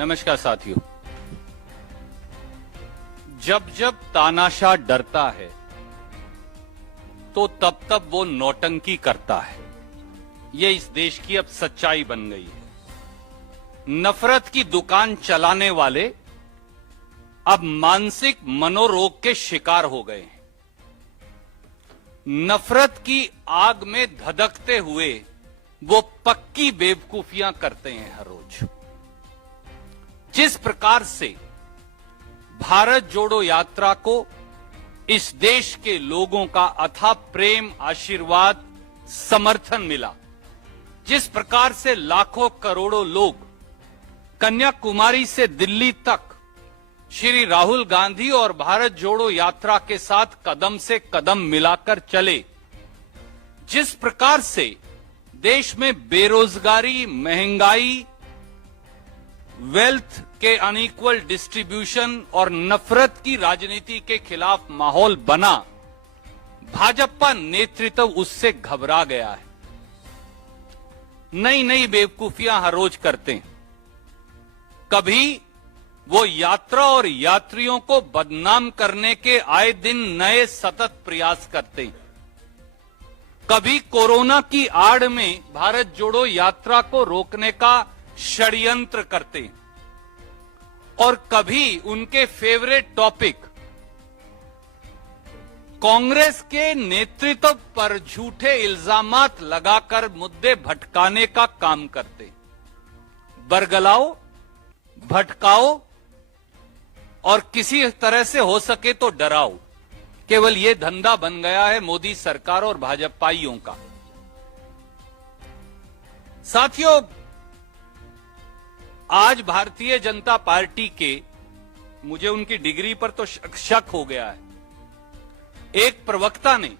नमस्कार साथियों। जब जब तानाशाह डरता है तो तब तब वो नौटंकी करता है। ये इस देश की अब सच्चाई बन गई है। नफरत की दुकान चलाने वाले अब मानसिक मनोरोग के शिकार हो गए हैं। नफरत की आग में धधकते हुए वो पक्की बेवकूफियां करते हैं हर रोज। जिस प्रकार से भारत जोड़ो यात्रा को इस देश के लोगों का अथाह प्रेम, आशीर्वाद, समर्थन मिला, जिस प्रकार से लाखों करोड़ों लोग कन्याकुमारी से दिल्ली तक श्री राहुल गांधी और भारत जोड़ो यात्रा के साथ कदम से कदम मिलाकर चले, जिस प्रकार से देश में बेरोजगारी, महंगाई, वेल्थ के अनइक्वल डिस्ट्रीब्यूशन और नफरत की राजनीति के खिलाफ माहौल बना, भाजपा नेतृत्व उससे घबरा गया है। नई नई बेवकूफियां हर रोज करते हैं। कभी वो यात्रा और यात्रियों को बदनाम करने के आए दिन नए सतत प्रयास करते हैं। कभी कोरोना की आड़ में भारत जोड़ो यात्रा को रोकने का षड्यंत्र करते और कभी उनके फेवरेट टॉपिक कांग्रेस के नेतृत्व पर झूठे इल्जामात लगाकर मुद्दे भटकाने का काम करते। बरगलाओ, भटकाओ और किसी तरह से हो सके तो डराओ। केवल ये धंधा बन गया है मोदी सरकार और भाजपाइयों का। साथियों, आज भारतीय जनता पार्टी के, मुझे उनकी डिग्री पर तो शक हो गया है, एक प्रवक्ता ने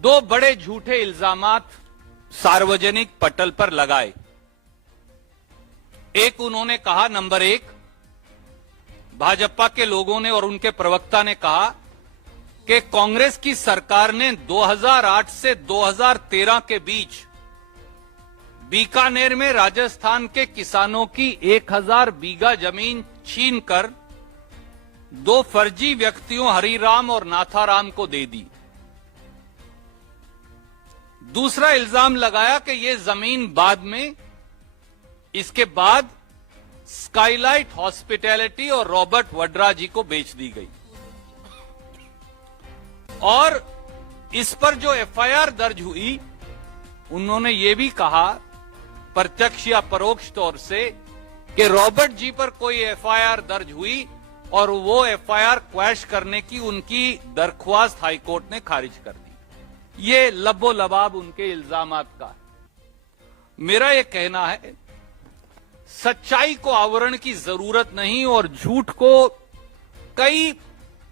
दो बड़े झूठे इल्जामात सार्वजनिक पटल पर लगाए। एक उन्होंने कहा, नंबर एक, भाजपा के लोगों ने और उनके प्रवक्ता ने कहा कि कांग्रेस की सरकार ने 2008 से 2013 के बीच बीकानेर में राजस्थान के किसानों की 1000 बीघा जमीन छीनकर दो फर्जी व्यक्तियों हरिराम और नाथाराम को दे दी। दूसरा इल्जाम लगाया कि यह जमीन बाद में, इसके बाद स्काईलाइट हॉस्पिटैलिटी और रॉबर्ट वड्रा जी को बेच दी गई। और इस पर जो एफआईआर दर्ज हुई, उन्होंने यह भी कहा प्रत्यक्ष या परोक्ष तौर से कि रॉबर्ट जी पर कोई एफआईआर दर्ज हुई और वो एफआईआर क्वैश करने की उनकी दरख्वास्त हाईकोर्ट ने खारिज कर दी। ये लबो लबाब उनके इल्जामात का है। मेरा ये कहना है, सच्चाई को आवरण की जरूरत नहीं और झूठ को कई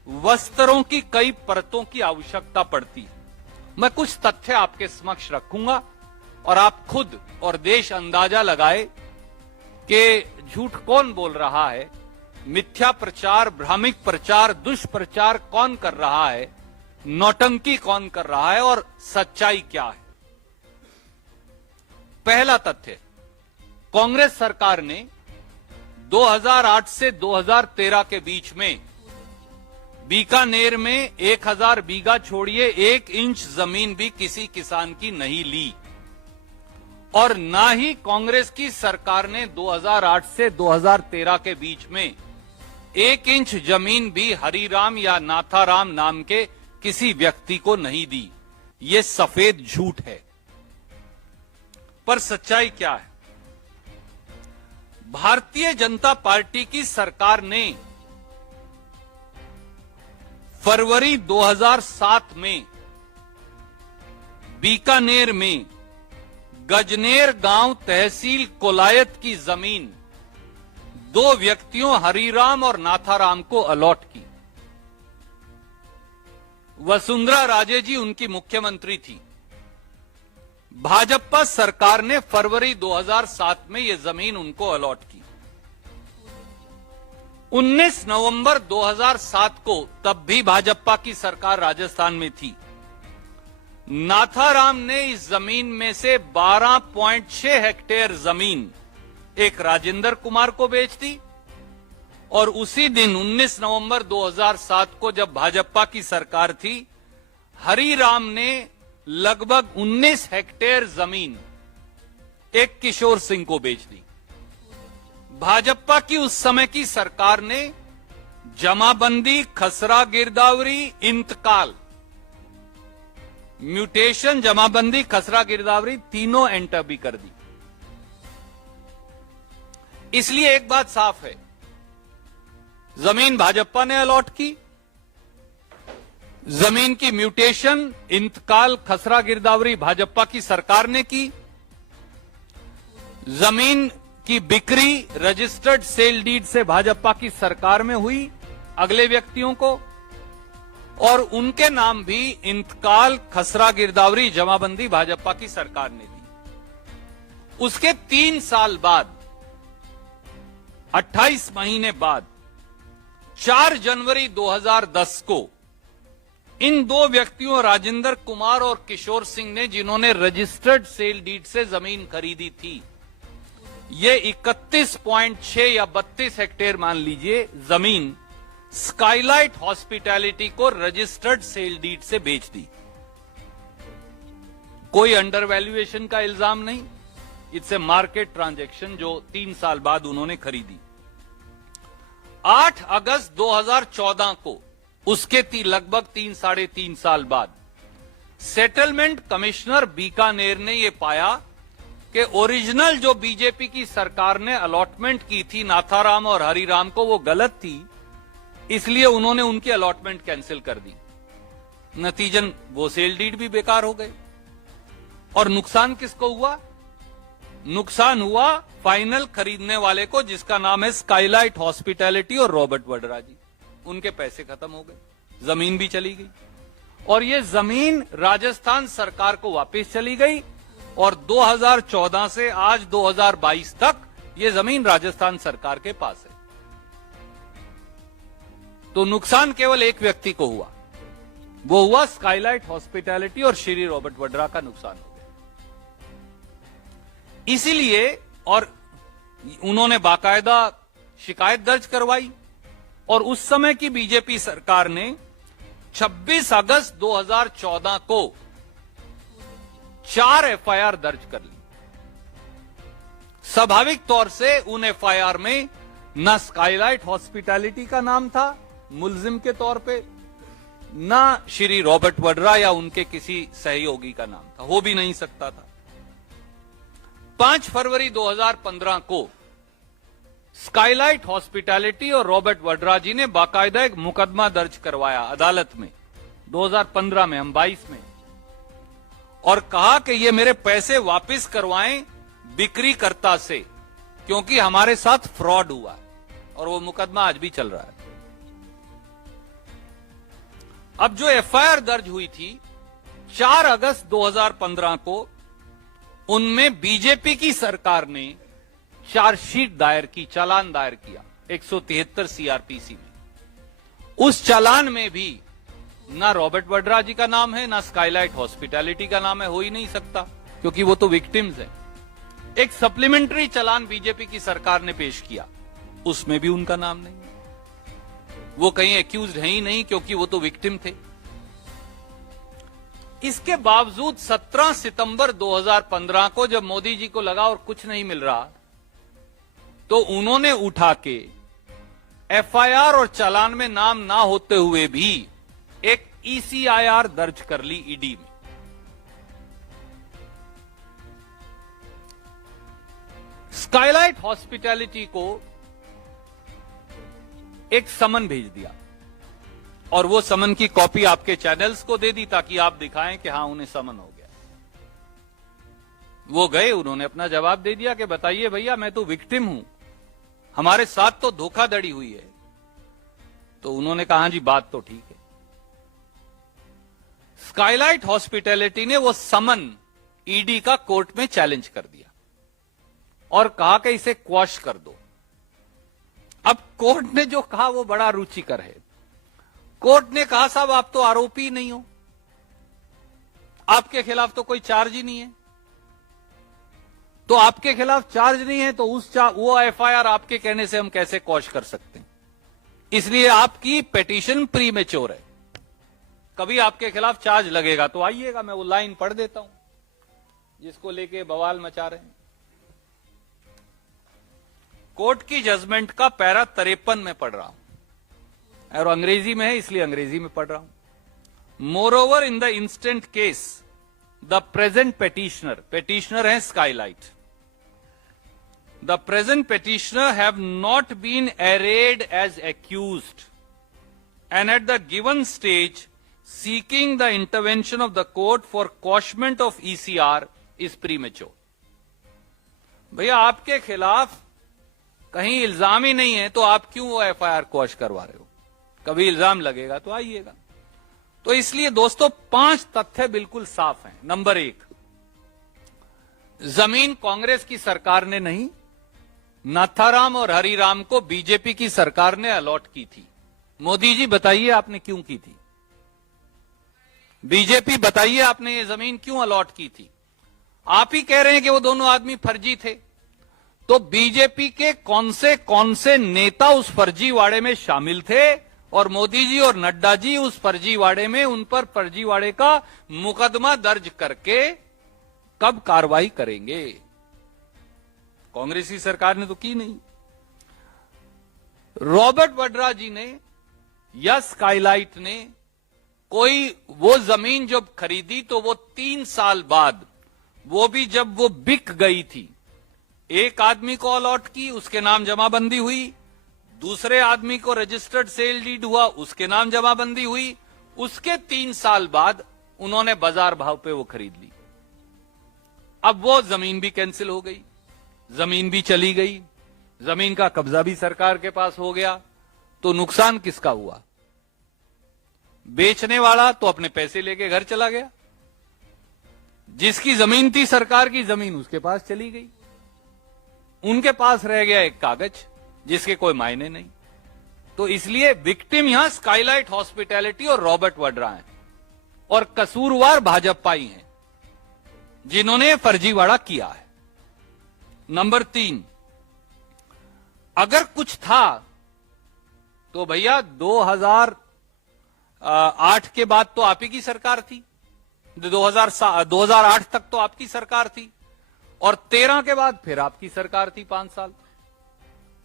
वस्त्रों की, कई परतों की आवश्यकता पड़ती। मैं कुछ तथ्य आपके समक्ष रखूंगा और आप खुद और देश अंदाजा लगाए कि झूठ कौन बोल रहा है, मिथ्या प्रचार, भ्रामिक प्रचार, दुष्प्रचार कौन कर रहा है, नौटंकी कौन कर रहा है और सच्चाई क्या है। पहला तथ्य, कांग्रेस सरकार ने 2008 से 2013 के बीच में बीकानेर में 1000 बीघा छोड़िए 1 इंच जमीन भी किसी किसान की नहीं ली। और ना ही कांग्रेस की सरकार ने 2008 से 2013 के बीच में 1 इंच जमीन भी हरिराम या नाथाराम नाम के किसी व्यक्ति को नहीं दी। ये सफेद झूठ है। पर सच्चाई क्या है? भारतीय जनता पार्टी की सरकार ने फरवरी 2007 में बीकानेर में गजनेर गांव तहसील कोलायत की जमीन दो व्यक्तियों हरिराम और नाथाराम को अलॉट की। वसुंधरा राजे जी उनकी मुख्यमंत्री थी। भाजपा सरकार ने फरवरी 2007 में यह जमीन उनको अलॉट की। 19 नवंबर 2007 को, तब भी भाजपा की सरकार राजस्थान में थी, नाथाराम ने इस जमीन में से 12.6 हेक्टेयर जमीन एक राजेंद्र कुमार को बेच दी और उसी दिन 19 नवंबर 2007 को जब भाजपा की सरकार थी, हरिराम ने लगभग 19 हेक्टेयर जमीन एक किशोर सिंह को बेच दी। भाजपा की उस समय की सरकार ने जमाबंदी, खसरा गिरदावरी, इंतकाल, म्यूटेशन, जमाबंदी, खसरा गिरदावरी तीनों एंटर भी कर दी। इसलिए एक बात साफ है, जमीन भाजपा ने अलॉट की, जमीन की म्यूटेशन, इंतकाल, खसरा गिरदावरी भाजपा की सरकार ने की, जमीन की बिक्री रजिस्टर्ड सेल डीड से भाजपा की सरकार में हुई अगले व्यक्तियों को, और उनके नाम भी इंतकाल, खसरा गिरदावरी, जमाबंदी भाजपा की सरकार ने दी। उसके 3 साल बाद, 28 महीने बाद, 4 जनवरी 2010 को इन दो व्यक्तियों राजेंद्र कुमार और किशोर सिंह ने, जिन्होंने रजिस्टर्ड सेल डीड से जमीन खरीदी थी, ये 31.6 या 32 हेक्टेयर मान लीजिए जमीन स्काईलाइट हॉस्पिटैलिटी को रजिस्टर्ड सेल डीड से बेच दी। कोई अंडर वैल्यूएशन का इल्जाम नहीं, इट्स ए मार्केट ट्रांजैक्शन जो 3 साल बाद उन्होंने खरीदी। 8 अगस्त 2014 को, उसके लगभग 3-3.5 साल बाद, सेटलमेंट कमिश्नर बीकानेर ने यह पाया कि ओरिजिनल जो बीजेपी की सरकार ने अलॉटमेंट की थी नाथाराम और हरिराम को, वो गलत थी, इसलिए उन्होंने उनकी अलॉटमेंट कैंसिल कर दी। नतीजन वो सेल डीड भी बेकार हो गए। और नुकसान किसको हुआ? नुकसान हुआ फाइनल खरीदने वाले को, जिसका नाम है स्काईलाइट हॉस्पिटैलिटी और रॉबर्ट वड्रा जी। उनके पैसे खत्म हो गए, जमीन भी चली गई, और ये जमीन राजस्थान सरकार को वापस चली गई, और 2014 से आज 2022 तक ये जमीन राजस्थान सरकार के पास है। तो नुकसान केवल एक व्यक्ति को हुआ, वो हुआ स्काईलाइट हॉस्पिटैलिटी और श्री रॉबर्ट वड्रा का नुकसान हो गया। इसीलिए, और उन्होंने बाकायदा शिकायत दर्ज करवाई, और उस समय की बीजेपी सरकार ने 26 अगस्त 2014 को 4 एफआईआर दर्ज कर ली। स्वाभाविक तौर से उन एफआईआर में न स्काईलाइट हॉस्पिटैलिटी का नाम था मुलजिम के तौर पे, न श्री रॉबर्ट वड्रा या उनके किसी सहयोगी का नाम था, हो भी नहीं सकता था। 5 फरवरी 2015 को स्काईलाइट हॉस्पिटैलिटी और रॉबर्ट वड्रा जी ने बाकायदा एक मुकदमा दर्ज करवाया अदालत में, 2015 में, हम 22 में, और कहा कि ये मेरे पैसे वापस करवाएं बिक्रीकर्ता से, क्योंकि हमारे साथ फ्रॉड हुआ है। और वो मुकदमा आज भी चल रहा है। अब जो एफआईआर दर्ज हुई थी 4 अगस्त 2015 को, उनमें बीजेपी की सरकार ने चार्जशीट दायर की, चालान दायर किया 173 सीआरपीसी में। उस चालान में भी ना रॉबर्ट वड्रा जी का नाम है, ना स्काईलाइट हॉस्पिटैलिटी का नाम है, हो ही नहीं सकता, क्योंकि वो तो विक्टिम्स हैं। एक सप्लीमेंट्री चालान बीजेपी की सरकार ने पेश किया, उसमें भी उनका नाम नहीं है। वो कहीं एक्यूज्ड है ही नहीं, क्योंकि वो तो विक्टिम थे। इसके बावजूद 17 सितंबर 2015 को जब मोदी जी को लगा और कुछ नहीं मिल रहा, तो उन्होंने उठा के एफआईआर और चालान में नाम ना होते हुए भी एक ईसीआईआर दर्ज कर ली ईडी में। स्काईलाइट हॉस्पिटैलिटी को एक समन भेज दिया, और वो समन की कॉपी आपके चैनल्स को दे दी, ताकि आप दिखाएं कि हां उन्हें समन हो गया। वो गए, उन्होंने अपना जवाब दे दिया कि बताइए भैया, मैं तो विक्टिम हूं, हमारे साथ तो धोखाधड़ी हुई है। तो उन्होंने कहा जी बात तो ठीक है। स्काईलाइट हॉस्पिटैलिटी ने वो समन ईडी का कोर्ट में चैलेंज कर दिया और कहा कि इसे क्वॉश कर दो। अब कोर्ट ने जो कहा वो बड़ा रुचिकर है। कोर्ट ने कहा साहब आप तो आरोपी नहीं हो, आपके खिलाफ तो कोई चार्ज ही नहीं है, तो आपके खिलाफ चार्ज नहीं है, तो वो एफआईआर आपके कहने से हम कैसे क्वॉश कर सकते हैं? इसलिए आपकी पिटीशन प्रीमेच्योर है। कभी आपके खिलाफ चार्ज लगेगा तो आइएगा, मैं वो लाइन पढ़ देता हूं जिसको लेके बवाल मचा रहे हैं। कोर्ट की जजमेंट का पैरा 53 में पढ़ रहा हूं, और अंग्रेजी में है इसलिए अंग्रेजी में पढ़ रहा हूं। Moreover in the instant case the present petitioner है skylight, the present petitioner have not been arraigned as accused and at the given stage seeking the intervention of the court for quashment of ECR is premature। भैया आपके खिलाफ कहीं इल्जाम ही नहीं है तो आप क्यों वो एफआईआर क्वॉश करवा रहे हो? कभी इल्जाम लगेगा तो आइएगा। तो इसलिए दोस्तों 5 तथ्य बिल्कुल साफ हैं। नंबर 1, जमीन कांग्रेस की सरकार ने नहीं, नाथाराम और हरिराम को बीजेपी की सरकार ने अलॉट की थी। मोदी जी बताइए आपने क्यों की थी? बीजेपी बताइए आपने ये जमीन क्यों अलॉट की थी? आप ही कह रहे हैं कि वो दोनों आदमी फर्जी थे, तो बीजेपी के कौन से नेता उस फर्जीवाड़े में शामिल थे और मोदी जी और नड्डा जी उस फर्जीवाड़े में उन पर फर्जीवाड़े का मुकदमा दर्ज करके कब कार्रवाई करेंगे? कांग्रेसी सरकार ने तो की नहीं। रॉबर्ट वड्रा जी ने या स्काईलाइट ने कोई वो जमीन जब खरीदी तो वो 3 साल बाद, वो भी जब वो बिक गई थी, एक आदमी को अलॉट की, उसके नाम जमाबंदी हुई, दूसरे आदमी को रजिस्टर्ड सेल डीड हुआ, उसके नाम जमाबंदी हुई, उसके 3 साल बाद उन्होंने बाजार भाव पे वो खरीद ली। अब वो जमीन भी कैंसिल हो गई, जमीन भी चली गई, जमीन का कब्जा भी सरकार के पास हो गया, तो नुकसान किसका हुआ? बेचने वाला तो अपने पैसे लेके घर चला गया, जिसकी जमीन थी सरकार की जमीन उसके पास चली गई, उनके पास रह गया एक कागज जिसके कोई मायने नहीं। तो इसलिए विक्टिम यहां स्काईलाइट हॉस्पिटैलिटी और रॉबर्ट वड्रा हैं, और कसूरवार भाजपा ही हैं जिन्होंने फर्जीवाड़ा किया है। नंबर 3, अगर कुछ था तो भैया 2008 के बाद तो आप ही की सरकार थी, 2008 तक तो आपकी सरकार थी, और 13 के बाद फिर आपकी सरकार थी 5 साल।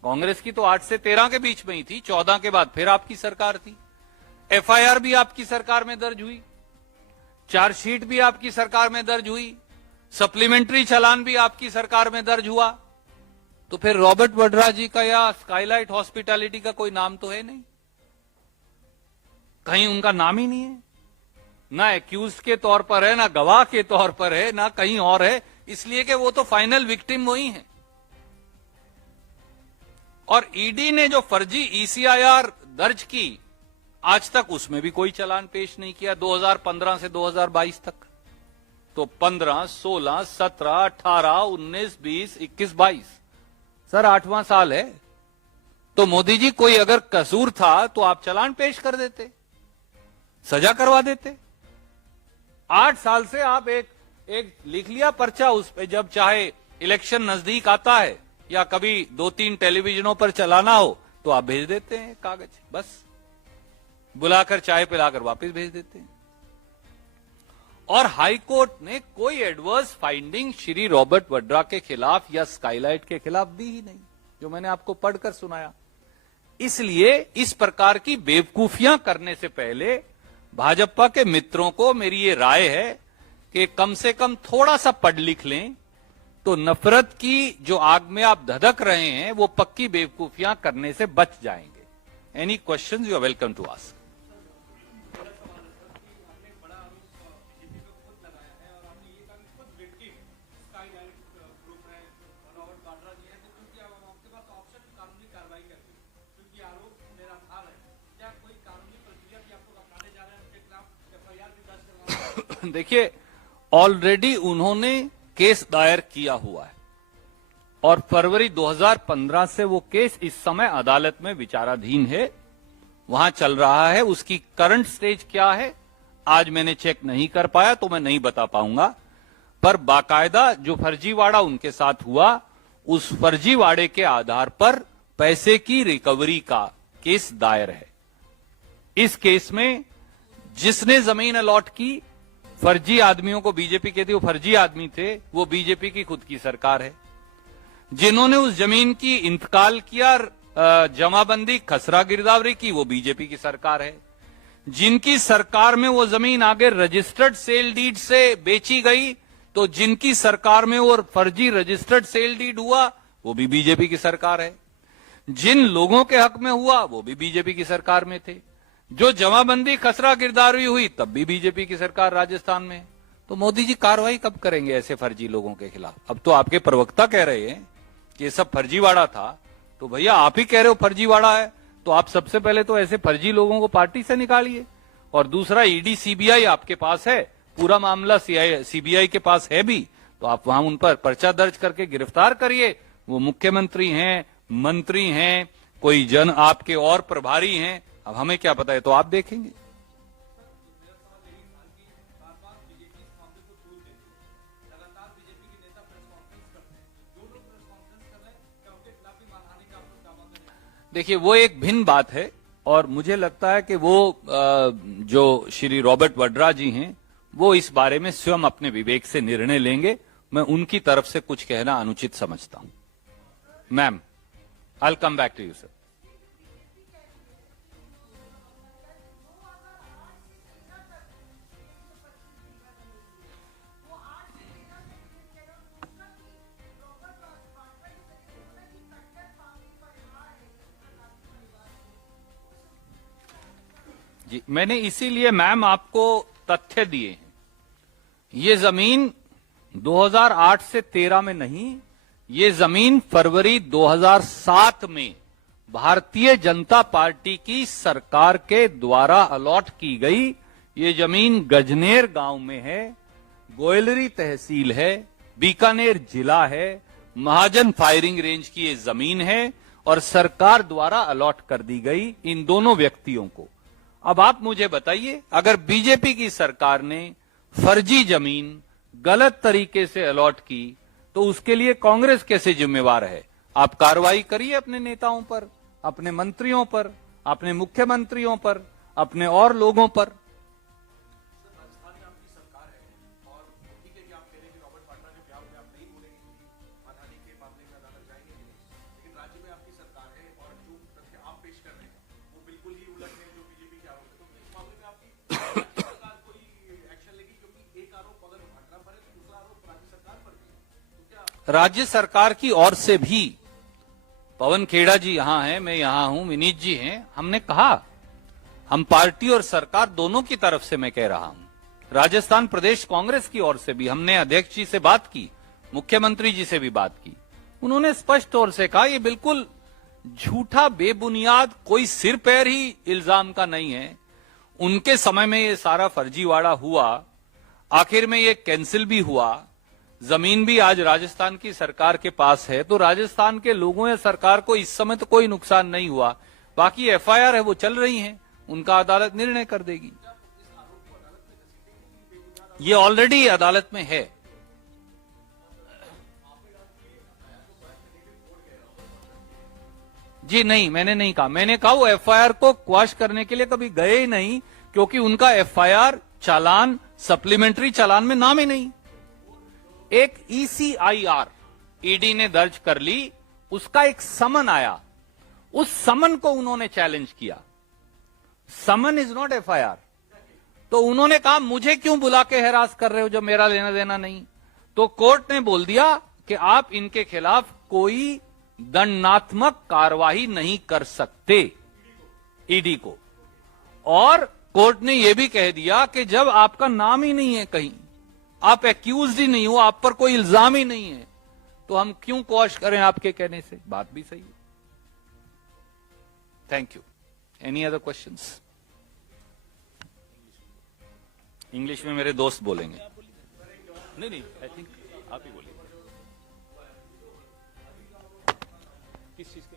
कांग्रेस की तो 8 से 13 के बीच में ही थी, 14 के बाद फिर आपकी सरकार थी। एफआईआर भी आपकी सरकार में दर्ज हुई, चार्जशीट भी आपकी सरकार में दर्ज हुई, सप्लीमेंट्री चालान भी आपकी सरकार में दर्ज हुआ। तो फिर रॉबर्ट वड्रा जी का या स्काईलाइट हॉस्पिटैलिटी का कोई नाम तो है नहीं, कहीं उनका नाम ही नहीं है, ना एक्यूज के तौर पर है, ना गवाह के तौर पर है, ना कहीं और है, इसलिए कि वो तो फाइनल विक्टिम वही है। और ईडी ने जो फर्जी ईसीआईआर दर्ज की, आज तक उसमें भी कोई चालान पेश नहीं किया, 2015 से 2022 तक। तो 15, 16, 17, 18, 19, 20, 21, 22, सर 8वां साल है। तो मोदी जी कोई अगर कसूर था तो आप चालान पेश कर देते, सजा करवा देते। 8 साल से आप एक लिख लिया पर्चा, उस पे जब चाहे इलेक्शन नजदीक आता है या कभी 2-3 टेलीविजनों पर चलाना हो तो आप भेज देते हैं कागज, बस बुलाकर चाय पिलाकर वापस भेज देते हैं। और हाई कोर्ट ने कोई adverse finding Shri Robert Vadra के खिलाफ या स्काईलाइट के खिलाफ दी ही नहीं, जो मैंने आपको पढ़कर सुनाया। इसलिए इस प्रकार की बेवकूफियां करने से पहले भाजपा के मित्रों को मेरी ये राय है कि कम से कम थोड़ा सा पढ़ लिख लें, तो नफरत की जो आग में आप धधक रहे हैं वो पक्की बेवकूफियां करने से बच जाएंगे। Any questions you are welcome to ask. देखिए, ऑलरेडी उन्होंने केस दायर किया हुआ है और फरवरी 2015 से वो केस इस समय अदालत में विचाराधीन है, वहां चल रहा है। उसकी करंट स्टेज क्या है आज मैंने चेक नहीं कर पाया तो मैं नहीं बता पाऊंगा, पर बाकायदा जो फर्जीवाड़ा उनके साथ हुआ, उस फर्जीवाड़े के आधार पर पैसे की रिकवरी का केस दायर है। इस केस में जिसने जमीन अलॉट की, फर्जी आदमियों को बीजेपी कहती है, वो फर्जी आदमी थे, वो बीजेपी की खुद की सरकार है। जिन्होंने उस जमीन की इंतकाल किया, जमाबंदी खसरा गिरदावरी की, वो बीजेपी की सरकार है। जिनकी सरकार में वो जमीन आगे रजिस्टर्ड सेल डीड से बेची गई, तो जिनकी सरकार में वो फर्जी रजिस्टर्ड सेल डीड हुआ, वो भी बीजेपी की सरकार है। जिन लोगों के हक में हुआ, वो भी बीजेपी की सरकार में थे। जो जमाबंदी खसरा गिरदावरी हुई, तब भी बीजेपी की सरकार राजस्थान में। तो मोदी जी कार्रवाई कब करेंगे ऐसे फर्जी लोगों के खिलाफ? अब तो आपके प्रवक्ता कह रहे हैं कि ये सब फर्जीवाड़ा था, तो भैया आप ही कह रहे हो फर्जीवाड़ा है, तो आप सबसे पहले तो ऐसे फर्जी लोगों को पार्टी से निकालिए। और दूसरा, ईडी सीबीआई आपके पास है, पूरा मामला सीबीआई के पास है भी, तो आप वहां उन पर पर्चा दर्ज करके गिरफ्तार करिए। वो मुख्यमंत्री हैं, मंत्री हैं, कोई जन आपके और प्रभारी हैं, अब हमें क्या पता है, तो आप देखेंगे। देखिए, वो एक भिन्न बात है, और मुझे लगता है कि वो जो श्री रॉबर्ट वड्रा जी हैं, वो इस बारे में स्वयं अपने विवेक से निर्णय लेंगे। मैं उनकी तरफ से कुछ कहना अनुचित समझता हूं। Ma'am, I will come back to you sir. जी, मैंने इसीलिए मैम आपको तथ्य दिए हैं। ये जमीन 2008 से 13 में नहीं, ये जमीन फरवरी 2007 में भारतीय जनता पार्टी की सरकार के द्वारा अलॉट की गई। ये जमीन गजनेर गांव में है, गोयलरी तहसील है, बीकानेर जिला है, महाजन फायरिंग रेंज की ये जमीन है, और सरकार द्वारा अलॉट कर दी गई इन दोनों व्यक्तियों को। अब आप मुझे बताइए, अगर बीजेपी की सरकार ने फर्जी जमीन गलत तरीके से अलॉट की, तो उसके लिए कांग्रेस कैसे जिम्मेवार है? आप कार्रवाई करिए अपने नेताओं पर, अपने मंत्रियों पर, अपने मुख्यमंत्रियों पर, अपने और लोगों पर। राज्य सरकार की ओर से भी, पवन खेड़ा जी यहां हैं, मैं यहां हूं, विनीत जी हैं, हमने कहा, हम पार्टी और सरकार दोनों की तरफ से मैं कह रहा हूं। राजस्थान प्रदेश कांग्रेस की ओर से भी हमने अध्यक्ष जी से बात की, मुख्यमंत्री जी से भी बात की। उन्होंने स्पष्ट तौर से कहा, ये बिल्कुल झूठा, बेबुनियाद, कोई सिर पैर ही इल्जाम का नहीं है। उनके समय में ये सारा फर्जीवाड़ा हुआ, आखिर में ये कैंसिल भी हुआ, जमीन भी आज राजस्थान की सरकार के पास है, तो राजस्थान के लोगों या सरकार को इस समय तो कोई नुकसान नहीं हुआ। बाकी एफआईआर है, वो चल रही हैं, उनका अदालत निर्णय कर देगी। ये ऑलरेडी अदालत में है। जी नहीं, मैंने नहीं कहा। मैंने कहा वो एफआईआर को क्वाश करने के लिए कभी गए ही नहीं, क्योंकि उनका एफआईआर चालान, सप्लीमेंट्री चालान में नाम ही नहीं। एक ईसीआईआर ईडी ने दर्ज कर ली, उसका एक समन आया, उस समन को उन्होंने चैलेंज किया। Someone is not FIR. तो उन्होंने कहा, मुझे क्यों बुला के हैरास कर रहे हो जो मेरा लेना देना नहीं? तो कोर्ट ने बोल दिया कि आप इनके खिलाफ कोई दंडात्मक कार्रवाई नहीं कर सकते, ईडी को। और कोर्ट ने यह भी कह दिया कि जब आपका नाम ही नहीं है कहीं, आप एक्यूज ही नहीं हो, आप पर कोई इल्जाम ही नहीं है, तो हम क्यों क्वॉश करें आपके कहने से? बात भी सही है। Thank you. Any other questions? English में मेरे दोस्त बोलेंगे। नहीं, आई थिंक आप ही बोलिए। किस चीज के?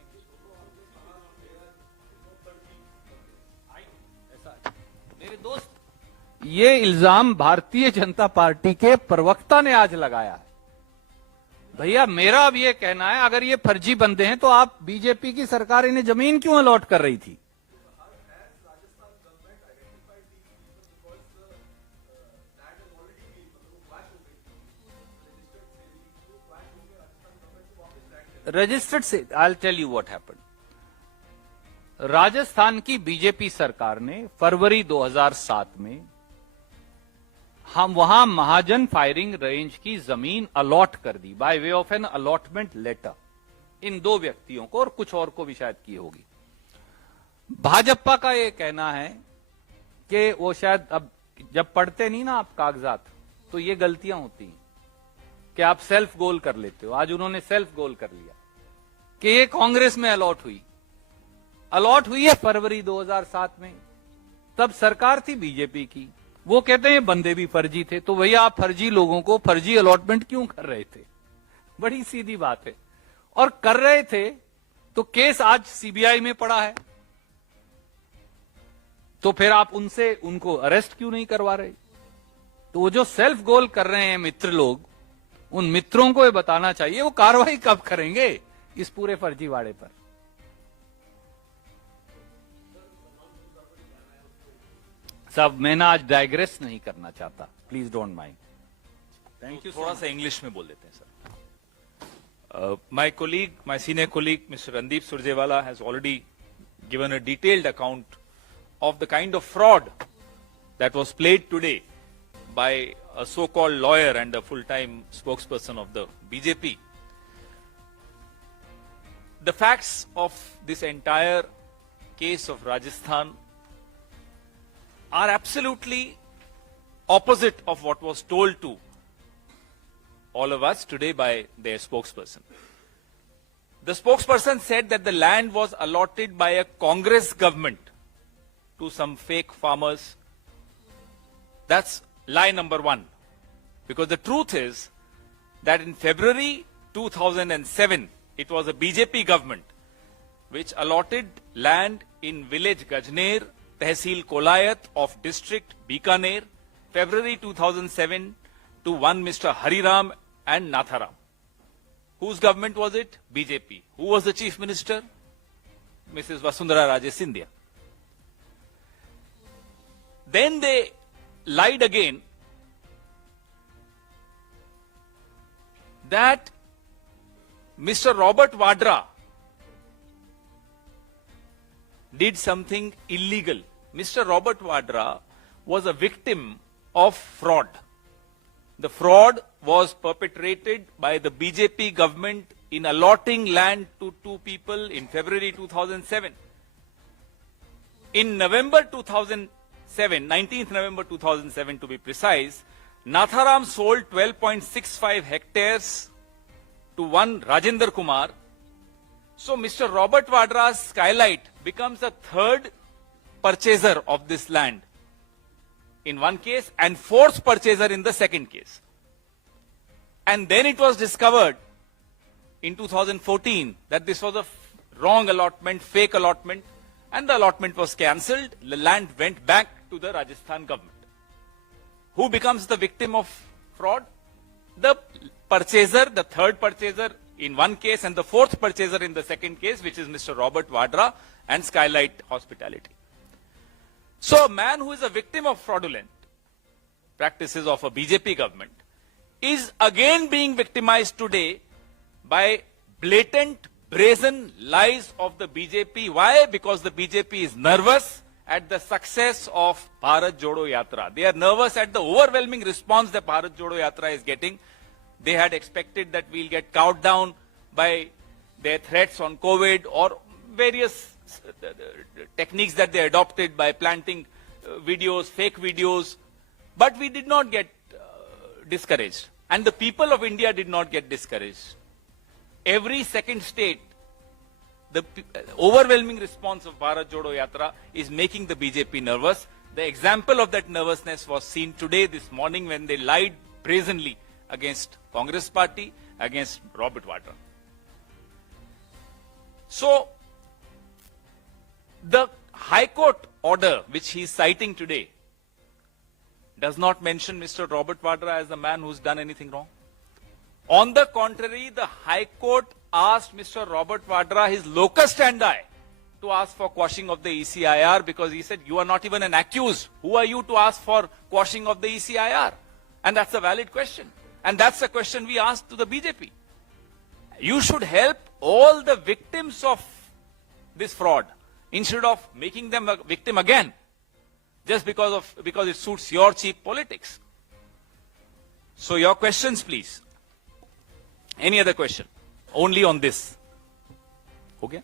ऐसा मेरे दोस्त ये इल्जाम भारतीय जनता पार्टी के प्रवक्ता ने आज लगाया है। भैया मेरा अब ये कहना है, अगर ये फर्जी बंदे हैं तो आप बीजेपी की सरकार इन्हें जमीन क्यों अलॉट कर रही थी? रजिस्टर्ड से I tell you what happened. Rajasthan की बीजेपी सरकार ने फरवरी 2007 में हम वहां महाजन फायरिंग रेंज की जमीन अलॉट कर दी by way of an allotment letter, इन दो व्यक्तियों को, और कुछ और को भी शायद की होगी। भाजपा का यह कहना है कि वो शायद, अब जब पढ़ते नहीं ना आप कागजात, तो ये गलतियां होती हैं कि आप सेल्फ गोल कर लेते हो। आज उन्होंने सेल्फ गोल कर लिया कि ये कांग्रेस में अलॉट हुई है फरवरी 2007 में, तब सरकार थी बीजेपी की। वो कहते हैं बंदे भी फर्जी थे, तो भैया आप फर्जी लोगों को फर्जी अलॉटमेंट क्यों कर रहे थे? बड़ी सीधी बात है। और कर रहे थे तो केस आज सीबीआई में पड़ा है, तो फिर आप उनको अरेस्ट क्यों नहीं करवा रहे? तो वो जो सेल्फ गोल कर रहे हैं मित्र लोग, उन मित्रों को ये बताना चाहिए वो कार्रवाई कब करेंगे इस पूरे फर्जीवाड़े पर। सब मैं ना आज डाइग्रेस नहीं करना चाहता, please don't mind. Thank you. थोड़ा सा इंग्लिश में बोल देते हैं sir. My senior colleague, Mr. Randeep Surjewala, has already given a detailed account of the kind of fraud that was played today by a so-called lawyer and a full-time spokesperson of the BJP. The facts of this entire case of Rajasthan are absolutely opposite of what was told to all of us today by their spokesperson. The spokesperson said that the land was allotted by a Congress government to some fake farmers. That's lie number one. Because the truth is that in February 2007, it was a BJP government which allotted land in village Gajner, Tehsil Kolayat of district Bikaner, February 2007 to one Mr. Hariram and Natharam. Whose government was it? BJP. Who was the chief minister? Mrs. Vasundhara Raje Scindia. Then they lied again that Mr. Robert Vadra did something illegal. Mr. Robert Vadra was a victim of fraud. The fraud was perpetrated by the BJP government in allotting land to two people in February 2007. In November 2007, 19th November 2007 to be precise, Natharam sold 12.65 hectares to one Rajendra Kumar. So Mr. Robert Vadra's Skylight becomes a third purchaser of this land in one case and fourth purchaser in the second case. And then it was discovered in 2014 that this was a wrong allotment, fake allotment, and the allotment was cancelled. The land went back to the Rajasthan government. Who becomes the victim of fraud? The purchaser, the third purchaser in one case and the fourth purchaser in the second case, which is Mr. Robert Vadra and Skylight Hospitality. So a man who is a victim of fraudulent practices of a BJP government is again being victimized today by blatant, brazen lies of the BJP. Why? Because the BJP is nervous at the success of Bharat Jodo Yatra. They are nervous at the overwhelming response that Bharat Jodo Yatra is getting. They had expected that we'll get cowed down by their threats on COVID or various techniques that they adopted by planting videos, fake videos. But we did not get discouraged. And the people of India did not get discouraged. Every second state, the overwhelming response of Bharat Jodo Yatra is making the BJP nervous. The example of that nervousness was seen today, this morning, when they lied brazenly against Congress party, against Robert Vadra. So, the High Court order which he is citing today does not mention Mr. Robert Vadra as the man who's done anything wrong. On the contrary, the High Court asked Mr. Robert Vadra his locus standi to ask for quashing of the ECIR because he said, you are not even an accused. Who are you to ask for quashing of the ECIR? And that's a valid question. And that's the question we asked to the BJP. You should help all the victims of this fraud instead of making them a victim again just because it suits your cheap politics. So your questions, please. Any other question? Only on this. Okay?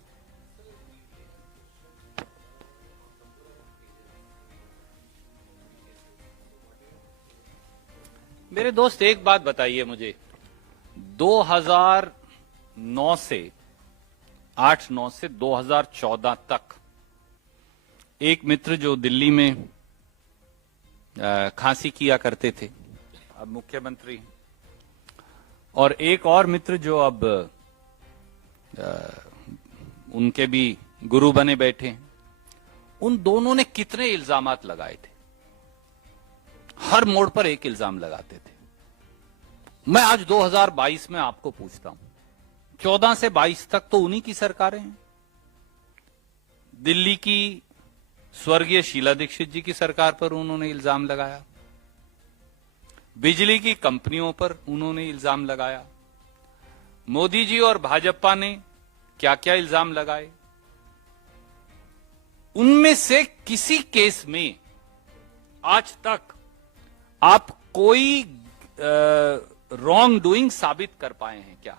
मेरे दोस्त एक बात बताइए मुझे 2009 से 8-9 से 2014 तक एक मित्र जो दिल्ली में खांसी किया करते थे अब मुख्यमंत्री और एक और मित्र जो अब उनके भी गुरु बने बैठे हैं उन दोनों ने कितने इल्जामात लगाए थे हर मोड़ पर एक इल्जाम लगाते थे मैं आज 2022 में आपको पूछता हूं 14 से 22 तक तो उन्हीं की सरकारें हैं दिल्ली की स्वर्गीय शीला दीक्षित जी की सरकार पर उन्होंने इल्जाम लगाया बिजली की कंपनियों पर उन्होंने इल्जाम लगाया मोदी जी और भाजपा ने क्या क्या इल्जाम लगाए उनमें से किसी केस में आज तक आप कोई रॉन्ग डूइंग साबित कर पाए हैं क्या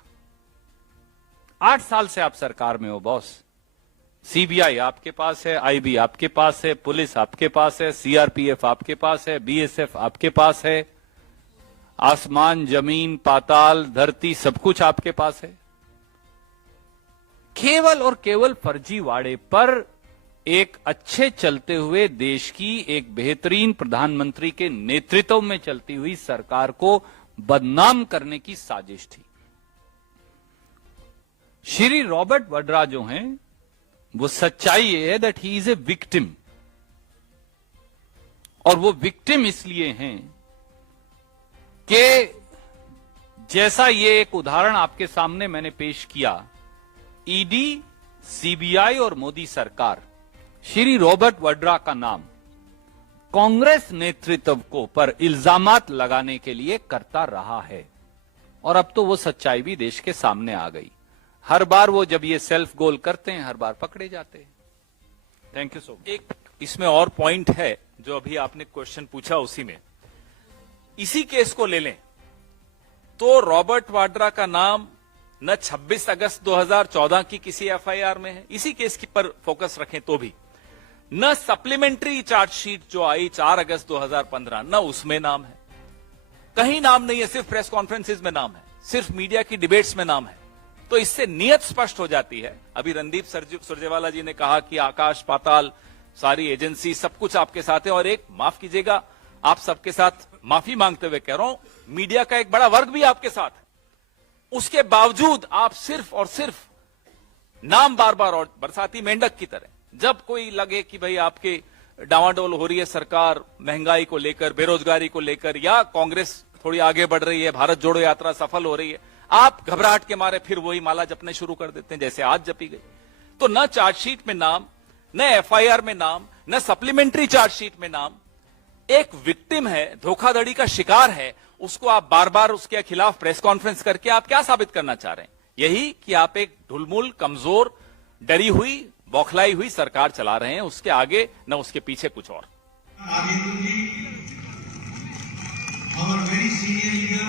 8 साल से आप सरकार में हो बॉस सीबीआई आपके पास है आईबी आपके पास है पुलिस आपके पास है सीआरपीएफ आपके पास है बीएसएफ आपके पास है आसमान जमीन पाताल धरती सब कुछ आपके पास है केवल और केवल फर्जीवाड़े पर एक अच्छे चलते हुए देश की एक बेहतरीन प्रधानमंत्री के नेतृत्व में चलती हुई सरकार को बदनाम करने की साजिश थी श्री रॉबर्ट वड्रा जो हैं वो सच्चाई ये है that he is a victim और वो विक्टिम इसलिए हैं कि जैसा ये एक उदाहरण आपके सामने मैंने पेश किया ईडी सीबीआई और मोदी सरकार श्री रॉबर्ट वड्रा का नाम कांग्रेस नेतृत्व को पर इल्जामात लगाने के लिए करता रहा है और अब तो वो सच्चाई भी देश के सामने आ गई हर बार वो जब ये सेल्फ गोल करते हैं हर बार पकड़े जाते हैं थैंक यू सो मच एक इसमें और पॉइंट है जो अभी आपने क्वेश्चन पूछा उसी में इसी केस को ले लें तो रॉबर्ट वाड्रा का नाम न 26 अगस्त 2014 की किसी एफआईआर में है इसी केस की पर फोकस रखें तो भी न सप्लीमेंट्री चार्जशीट जो आई 4 अगस्त 2015 न उसमें नाम है कहीं नाम नहीं है सिर्फ प्रेस कॉन्फ्रेंसेज में नाम है सिर्फ मीडिया की डिबेट्स में नाम है तो इससे नियत स्पष्ट हो जाती है अभी रणदीप सुरजेवाला जी ने कहा कि आकाश पाताल सारी एजेंसी सब कुछ आपके साथ है और एक माफ कीजिएगा आप सबके साथ माफी मांगते हुए कह रहा हूं मीडिया का एक बड़ा वर्ग भी आपके साथ है उसके बावजूद आप सिर्फ और सिर्फ नाम बार बार और बरसाती मेंढक की तरह जब कोई लगे कि भाई आपके डावाडोल हो रही है सरकार महंगाई को लेकर बेरोजगारी को लेकर या कांग्रेस थोड़ी आगे बढ़ रही है भारत जोड़ो यात्रा सफल हो रही है आप घबराहट के मारे फिर वही माला जपने शुरू कर देते हैं जैसे आज जपी गई तो न चार्जशीट में नाम न एफआईआर में नाम न सप्लीमेंट्री चार्जशीट में नाम एक विक्टिम है धोखाधड़ी का शिकार है उसको आप बार बार उसके खिलाफ प्रेस कॉन्फ्रेंस करके आप क्या साबित करना चाह रहे हैं यही कि आप एक ढुलमुल कमजोर डरी हुई बौखलाई हुई सरकार चला रहे हैं उसके आगे न उसके पीछे कुछ और our very senior leader,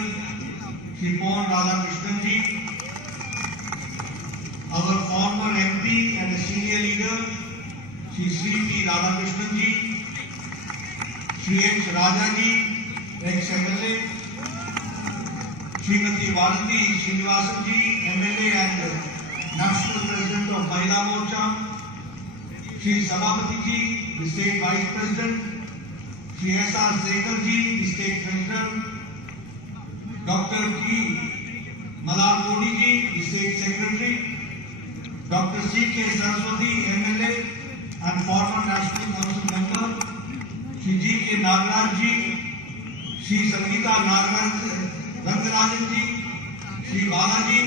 Shri Pon Radhakrishnan ji, our former MP and a senior leader, Shri Sri P. Radhakrishnan ji, Shri H. Raja ji, ex-MLA, Srimati Valandi Srinivasan ji, MLA and National President of Mahila Morcha, Shri Sabapati ji, the State Vice President, Shri S.R. Sekhar ji, the State President, Dr. P. Malal Modi ji, the State Secretary, Dr. C.K. Saraswati, MLA and former National Council member, Shri G.K. Nagaraj ji, Shri Sangeeta Rangarajan ji, Shri Balaji,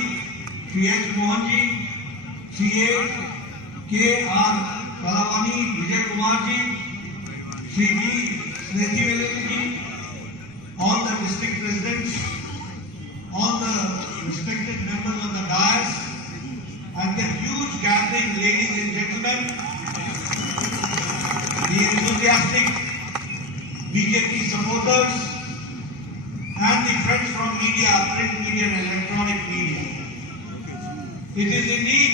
Shri H. Mohan ji, Shri K.R. Kalavani, Vijay Kumar ji, Shri G. Snehi Veleli ji, all the district presidents, all the respected members of the dais, and the huge gathering, ladies and gentlemen, the enthusiastic BJP supporters, and the friends from media, print media and electronic media. It is indeed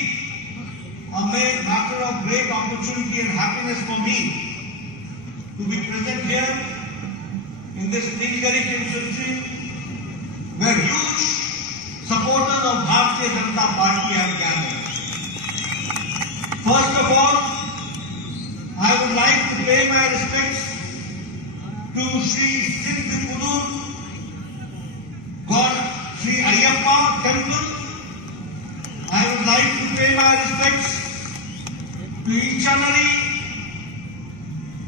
a matter of great opportunity and happiness for me to be present here in this Nilgiri constituency where huge supporters of Bharatiya Janata Party have gathered. First of all, I would like to pay my respects to Sri Siddhipur, God, Sri Ayyappa Temple. I would like to pay my respects to Ichanari,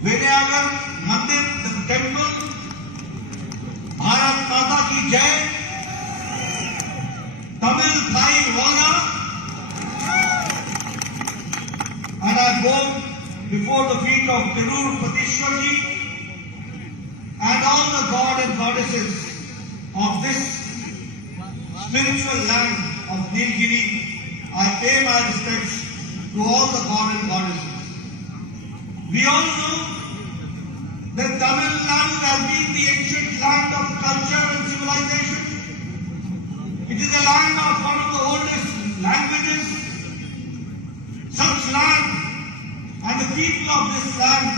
Vedayagar Mandir, the temple, Bharat Mata Ki Jai, Tamil Thai Wada, and I bow before the feet of Tirur Patishwarji and all the god and goddesses of this spiritual land of Nilgiri. I pay my respects to all the god and goddesses. We all know that Tamil Nadu has been the ancient land of culture and civilization. It is a land of one of the oldest languages. Such land and the people of this land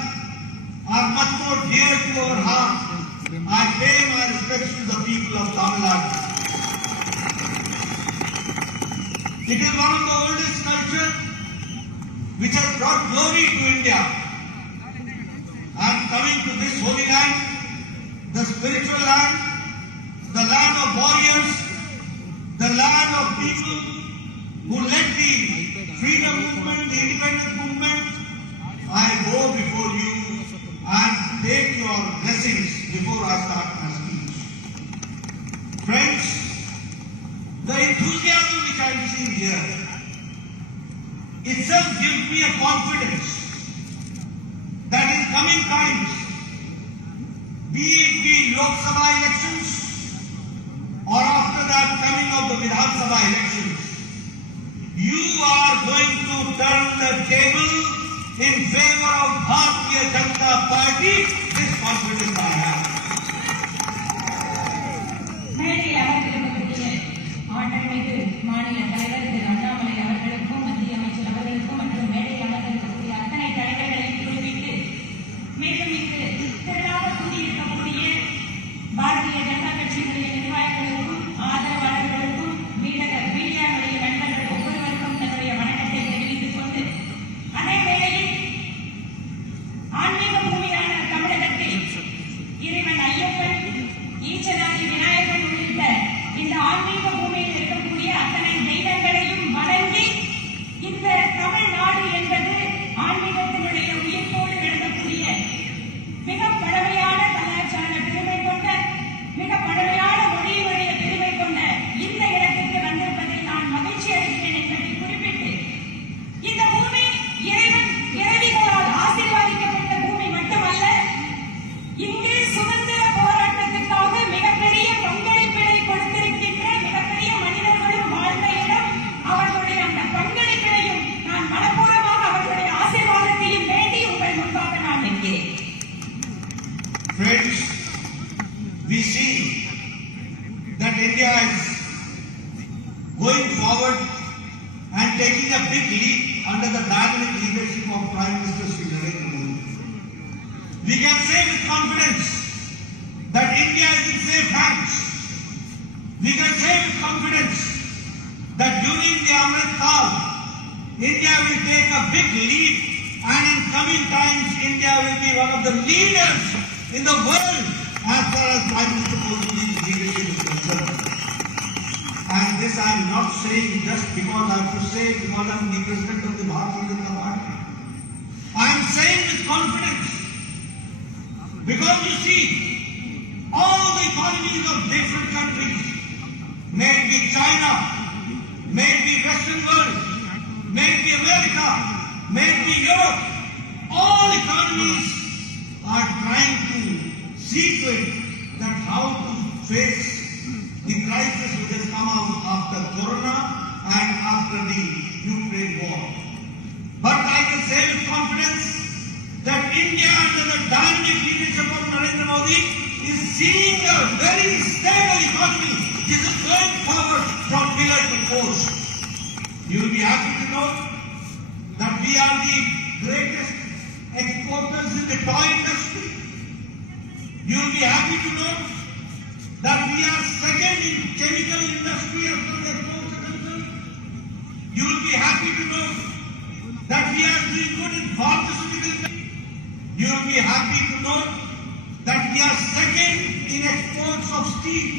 are much more dear to our heart. I pay my respects to the people of Tamil Nadu. It is one of the oldest cultures which has brought glory to India. And coming to this holy land, the spiritual land, the land of warriors, the land of people who led the freedom movement, the independence movement, I bow before you and take your blessings before I start my speech. Friends, the enthusiasm which I am seeing here itself gives me a confidence that in coming times, be it the Lok Sabha elections or after that coming of the Vidhan Sabha elections, you are going to turn the table in favor of Bharatiya Janata Party. This confidence I have. மேடையில் அமர்ந்திருக்கக்கூடிய ஆண்டமிகு மாநில தலைவர் திரு அண்ணாமலை அவர்களுக்கும் மத்திய அமைச்சர் அவர்களுக்கும் மற்றும் மேடையில் அமர்ந்திருக்கக்கூடிய அத்தனை தலைவர்களையும் குறிப்பிட்டு மேலும் இங்கு திரளாக கூடியிருக்கக்கூடிய பாரதிய ஜனதா கட்சியினுடைய நிர்வாகிகளுக்கும் ஆதரவாளர்களுக்கும் மீடியாவுடைய நண்பர்கள் ஒவ்வொருவருக்கும் தன்னுடைய வணக்கத்தை தெரிவித்துக் கொண்டு அதே வேளையில் ஆன்மீக பூமியான தமிழகத்தில் இறைவன் ஐயப்பன், ஈச்சனாகி விநாயகன் உள்ளிட்ட இந்த ஆன்மீக பூமியில் இருக்கக்கூடிய அத்தனை தெய்வங்களையும் வணங்கி இந்த தமிழ்நாடு என்பது ஆன்மீகத்தினுடைய உயிர்ப்போடு எழுதக்கூடிய மிக பழமையான கலாச்சார பெருமை கொண்ட, மிக பழமையான மொழியினுடைய பெருமை கொண்ட இந்த இடத்திற்கு வந்திருப்பதில் நான் மகிழ்ச்சி அடைகிறேன் என்பதை குறிப்பிட்டு, இந்த பூமி இறைவன் இறைவிகளால் ஆசீர்வாதிக்கப்பட்ட பூமி மட்டுமல்ல, இங்கு சுதந்திர போராட்டத்திற்காக மிகப்பெரிய பங்களிப்பினை கொடுத்திருக்கின்ற மிகப்பெரிய மனிதர்களும் வாழ்ந்த இடம். அவர்களுடைய அந்த பங்களிப்பினையும் நான் மனப்பூர்வமாக அவர்களுடைய ஆசீர்வாதத்தையும் வேண்டி உங்கள் முன்பாக நான் நிற்கிறேன். Friends, we see that India is going forward and taking a big leap under the dynamic leadership of Prime Minister Sri Narendra Modi. We can say with confidence that India is in safe hands. We can say with confidence that during the Amrit Kaal, India will take a big leap, and in coming times, India will be one of the leaders in the world as far as Prime Minister Modi's leadership is concerned. And this I am not saying just because I have to say it because I am the president of the Bharatiya Janata Party. I am saying with confidence because you see, all economies of different countries, may it be China, may it be Western world, may it be America, may it be Europe, all economies are trying to see to it that how to face the crisis which has come out after Corona and after the Ukraine war. But I can say with confidence that India under the dynamic leadership of Narendra Modi is seeing a very stable economy. It is going forward from pillar to post. You will be happy to know that we are the greatest exporters in the toy industry. You will be happy to know that we are second in chemical industry as far as exports are concerned. You will be happy to know that we are doing good in pharmaceutical industry. You will be happy to know that we are second in exports of steel.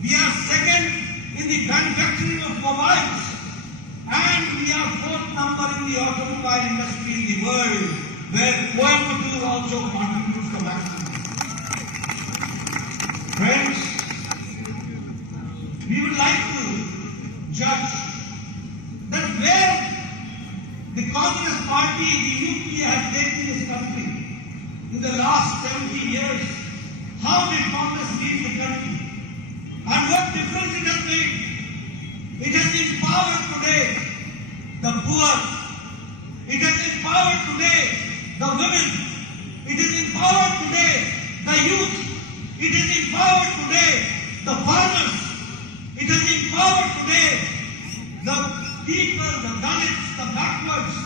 We are second in the manufacturing of mobiles. And we are fourth number in the automobile industry in the world, where Coimbatore also contributes the maximum. Friends, we would like to judge that where the Congress Party, the UP, has taken this country in the last 70 years. How did Congress lead the country? And what difference it has made? It has empowered today the poor. It has empowered today the women. It has empowered today the youth. It has empowered today the farmers. It has empowered today the people, the Dalits, the backwards.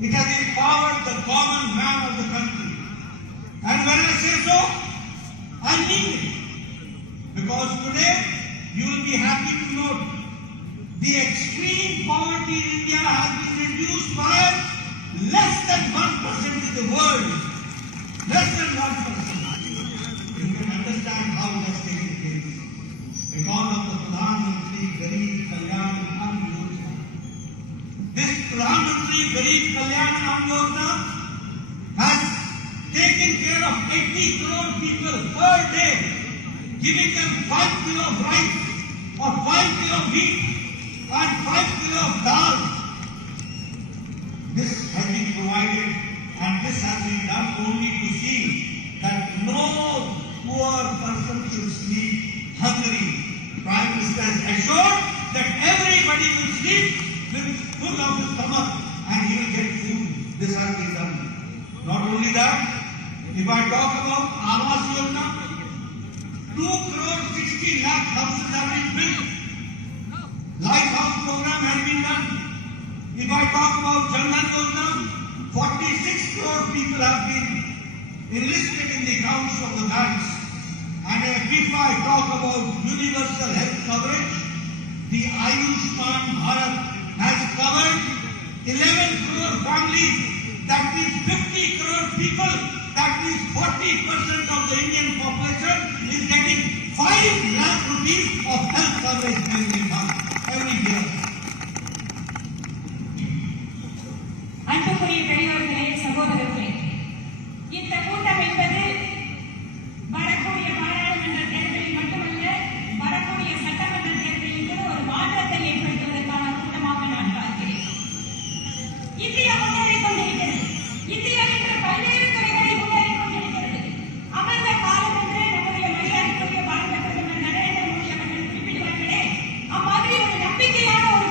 It has empowered the common man of the country. And when I say so, I mean it. Because today, you will be happy to note the extreme poverty in India has been reduced by less than 1% in the world. Less than 1%. You can understand how it has taken place. Because of the Pradhan Mantri Garib Kalyan Ann Yojana. This Pradhan Mantri Garib Kalyan Ann Yojana has taken care of 80 crore people per day, giving them 5 kilo of rice or 5 kilo of wheat and 5 kilo of dal. This has been provided, and this has been done only to see that no poor person should sleep hungry. Prime Minister has assured that everybody will sleep with full of his stomach and he will get food. This has been done. Not only that, if I talk about Awas Yojana, 2 crore 60 lakh houses have been built. Lighthouse program has been done. If I talk about Jan Dhan Yojana, 46 crore people have been enlisted in the accounts of the banks. And if I talk about universal health coverage, the Ayushman Bharat has covered 11 crore families. That means 50 crore people. That means 40% of the Indian population is getting 5 lakh rupees of health coverage every year. அன்புக்குரிய பெரியவர்களே, சகோதரர்களே, இந்த கூட்டம் என்பது வரக்கூடிய பாராளுமன்ற தேர்தலில் மட்டுமல்ல, வரக்கூடிய சட்டமன்ற தேர்தலில் கூட ஒரு மாற்றத்தை ஏற்படுத்துவதற்கான கூட்டமாக நான் பார்க்கிறேன். இந்தியா முன்னேறிக் கொண்டிருக்கிறது. இந்தியா என்ற பல்வேறு துறைகளில் முன்னேறிக் கொண்டிருக்கிறது. அமர்ந்த காலம் என்று நம்முடைய மரியாதைக்குரிய பாரத பிரதமர் நரேந்திர மோடி அவர்கள் குறிப்பிடுவார்களே, அம்மாதிரி ஒரு நம்பிக்கையான ஒரு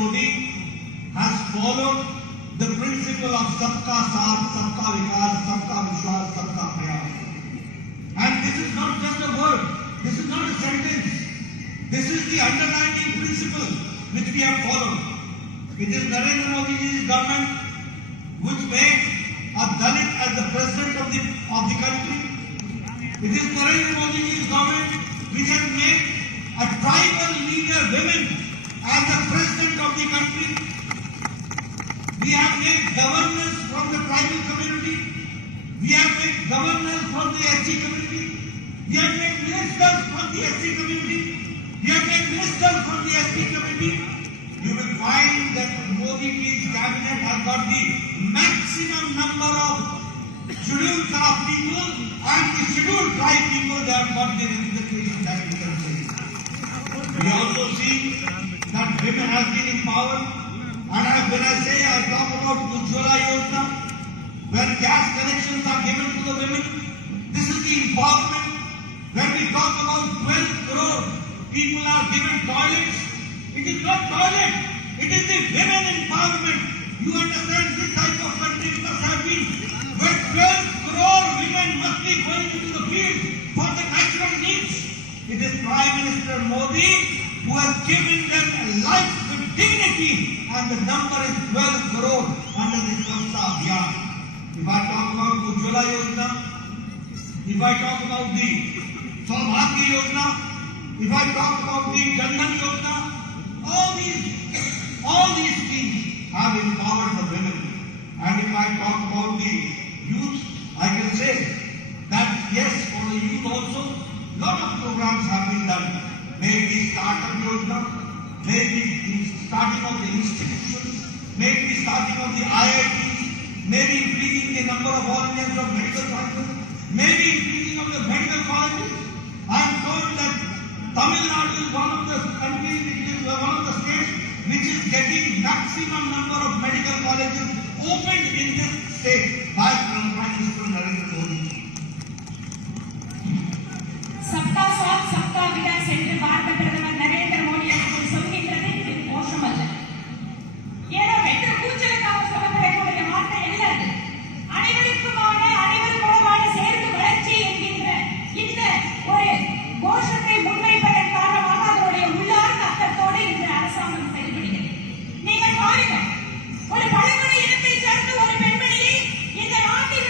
Modi has followed the principle of Sabka Saath, Sabka Vikas, Sabka Vishwas, Sabka Prayas. And this is not just a word, this is not a sentence. This is the underlying principle which we have followed. It is Narendra Modi's government which made a Dalit as the president of the country. It is Narendra Modi's government which has made a tribal leader women as the president of the country. We have made governors from the tribal community. We have made governors from the SC community. We have made ministers from the SC community. We have made ministers from the SC community. You will find that Modi's cabinet has got the maximum number of scheduled caste people and the scheduled tribe people. They have got the representation that we can say. We also see that women have been empowered. And when I talk about Ujjwala Yojana, when gas connections are given to the women, this is the empowerment. When we talk about 12 crore people are given toilets, it is not toilet, it is the women empowerment. You understand this type of country must have been where 12 crore women must be going into the field for the national needs. It is Prime Minister Modi who has given them a life with dignity, and the number is 12 crore under the Swachhta Abhiyan. If I talk about Ujjwala Yojana, if I talk about the Saubhagya Yojana, if I talk about the Jan Dhan Yojana, all these things have empowered the women. And if I talk about the youth, I can say that yes, for the youth also, lot of programs have been done. Maybe startup Yojana, maybe the starting of the institutions, maybe starting of the IITs, maybe increasing the number of volunteers of medical sciences, maybe increasing of the medical colleges. I am told that Tamil Nadu is one of the countries, it is one of the states which is getting maximum number of medical colleges opened in this state by Prime Minister Narendra Modi. Sabka Saath, Sabka Vikas என்று பாரத பிரதமர் நரேந்திர மோடி அவர்கள் சொல்கின்றது இது மோசம் அல்ல. ஏதோ வெற்று கூச்சலுக்காக சொல்லப்படக்கூடிய வார்த்தை அல்ல அது. அனைவருக்குமான அனைவருக்குமான சேர்ந்து வளர்ச்சி என்கின்ற இந்த ஒரு கோஷத்தை முன்வைப்பதன் காரணமாக அதனுடைய உள்ளார்ந்த அர்த்தத்தோடு இந்த அரசாங்கம் செயல்படுகிறது. நீங்கள் பாருங்கள், ஒரு பழங்குடி இனத்தை சேர்ந்த ஒரு பெண்மணியை இந்த நாட்டில்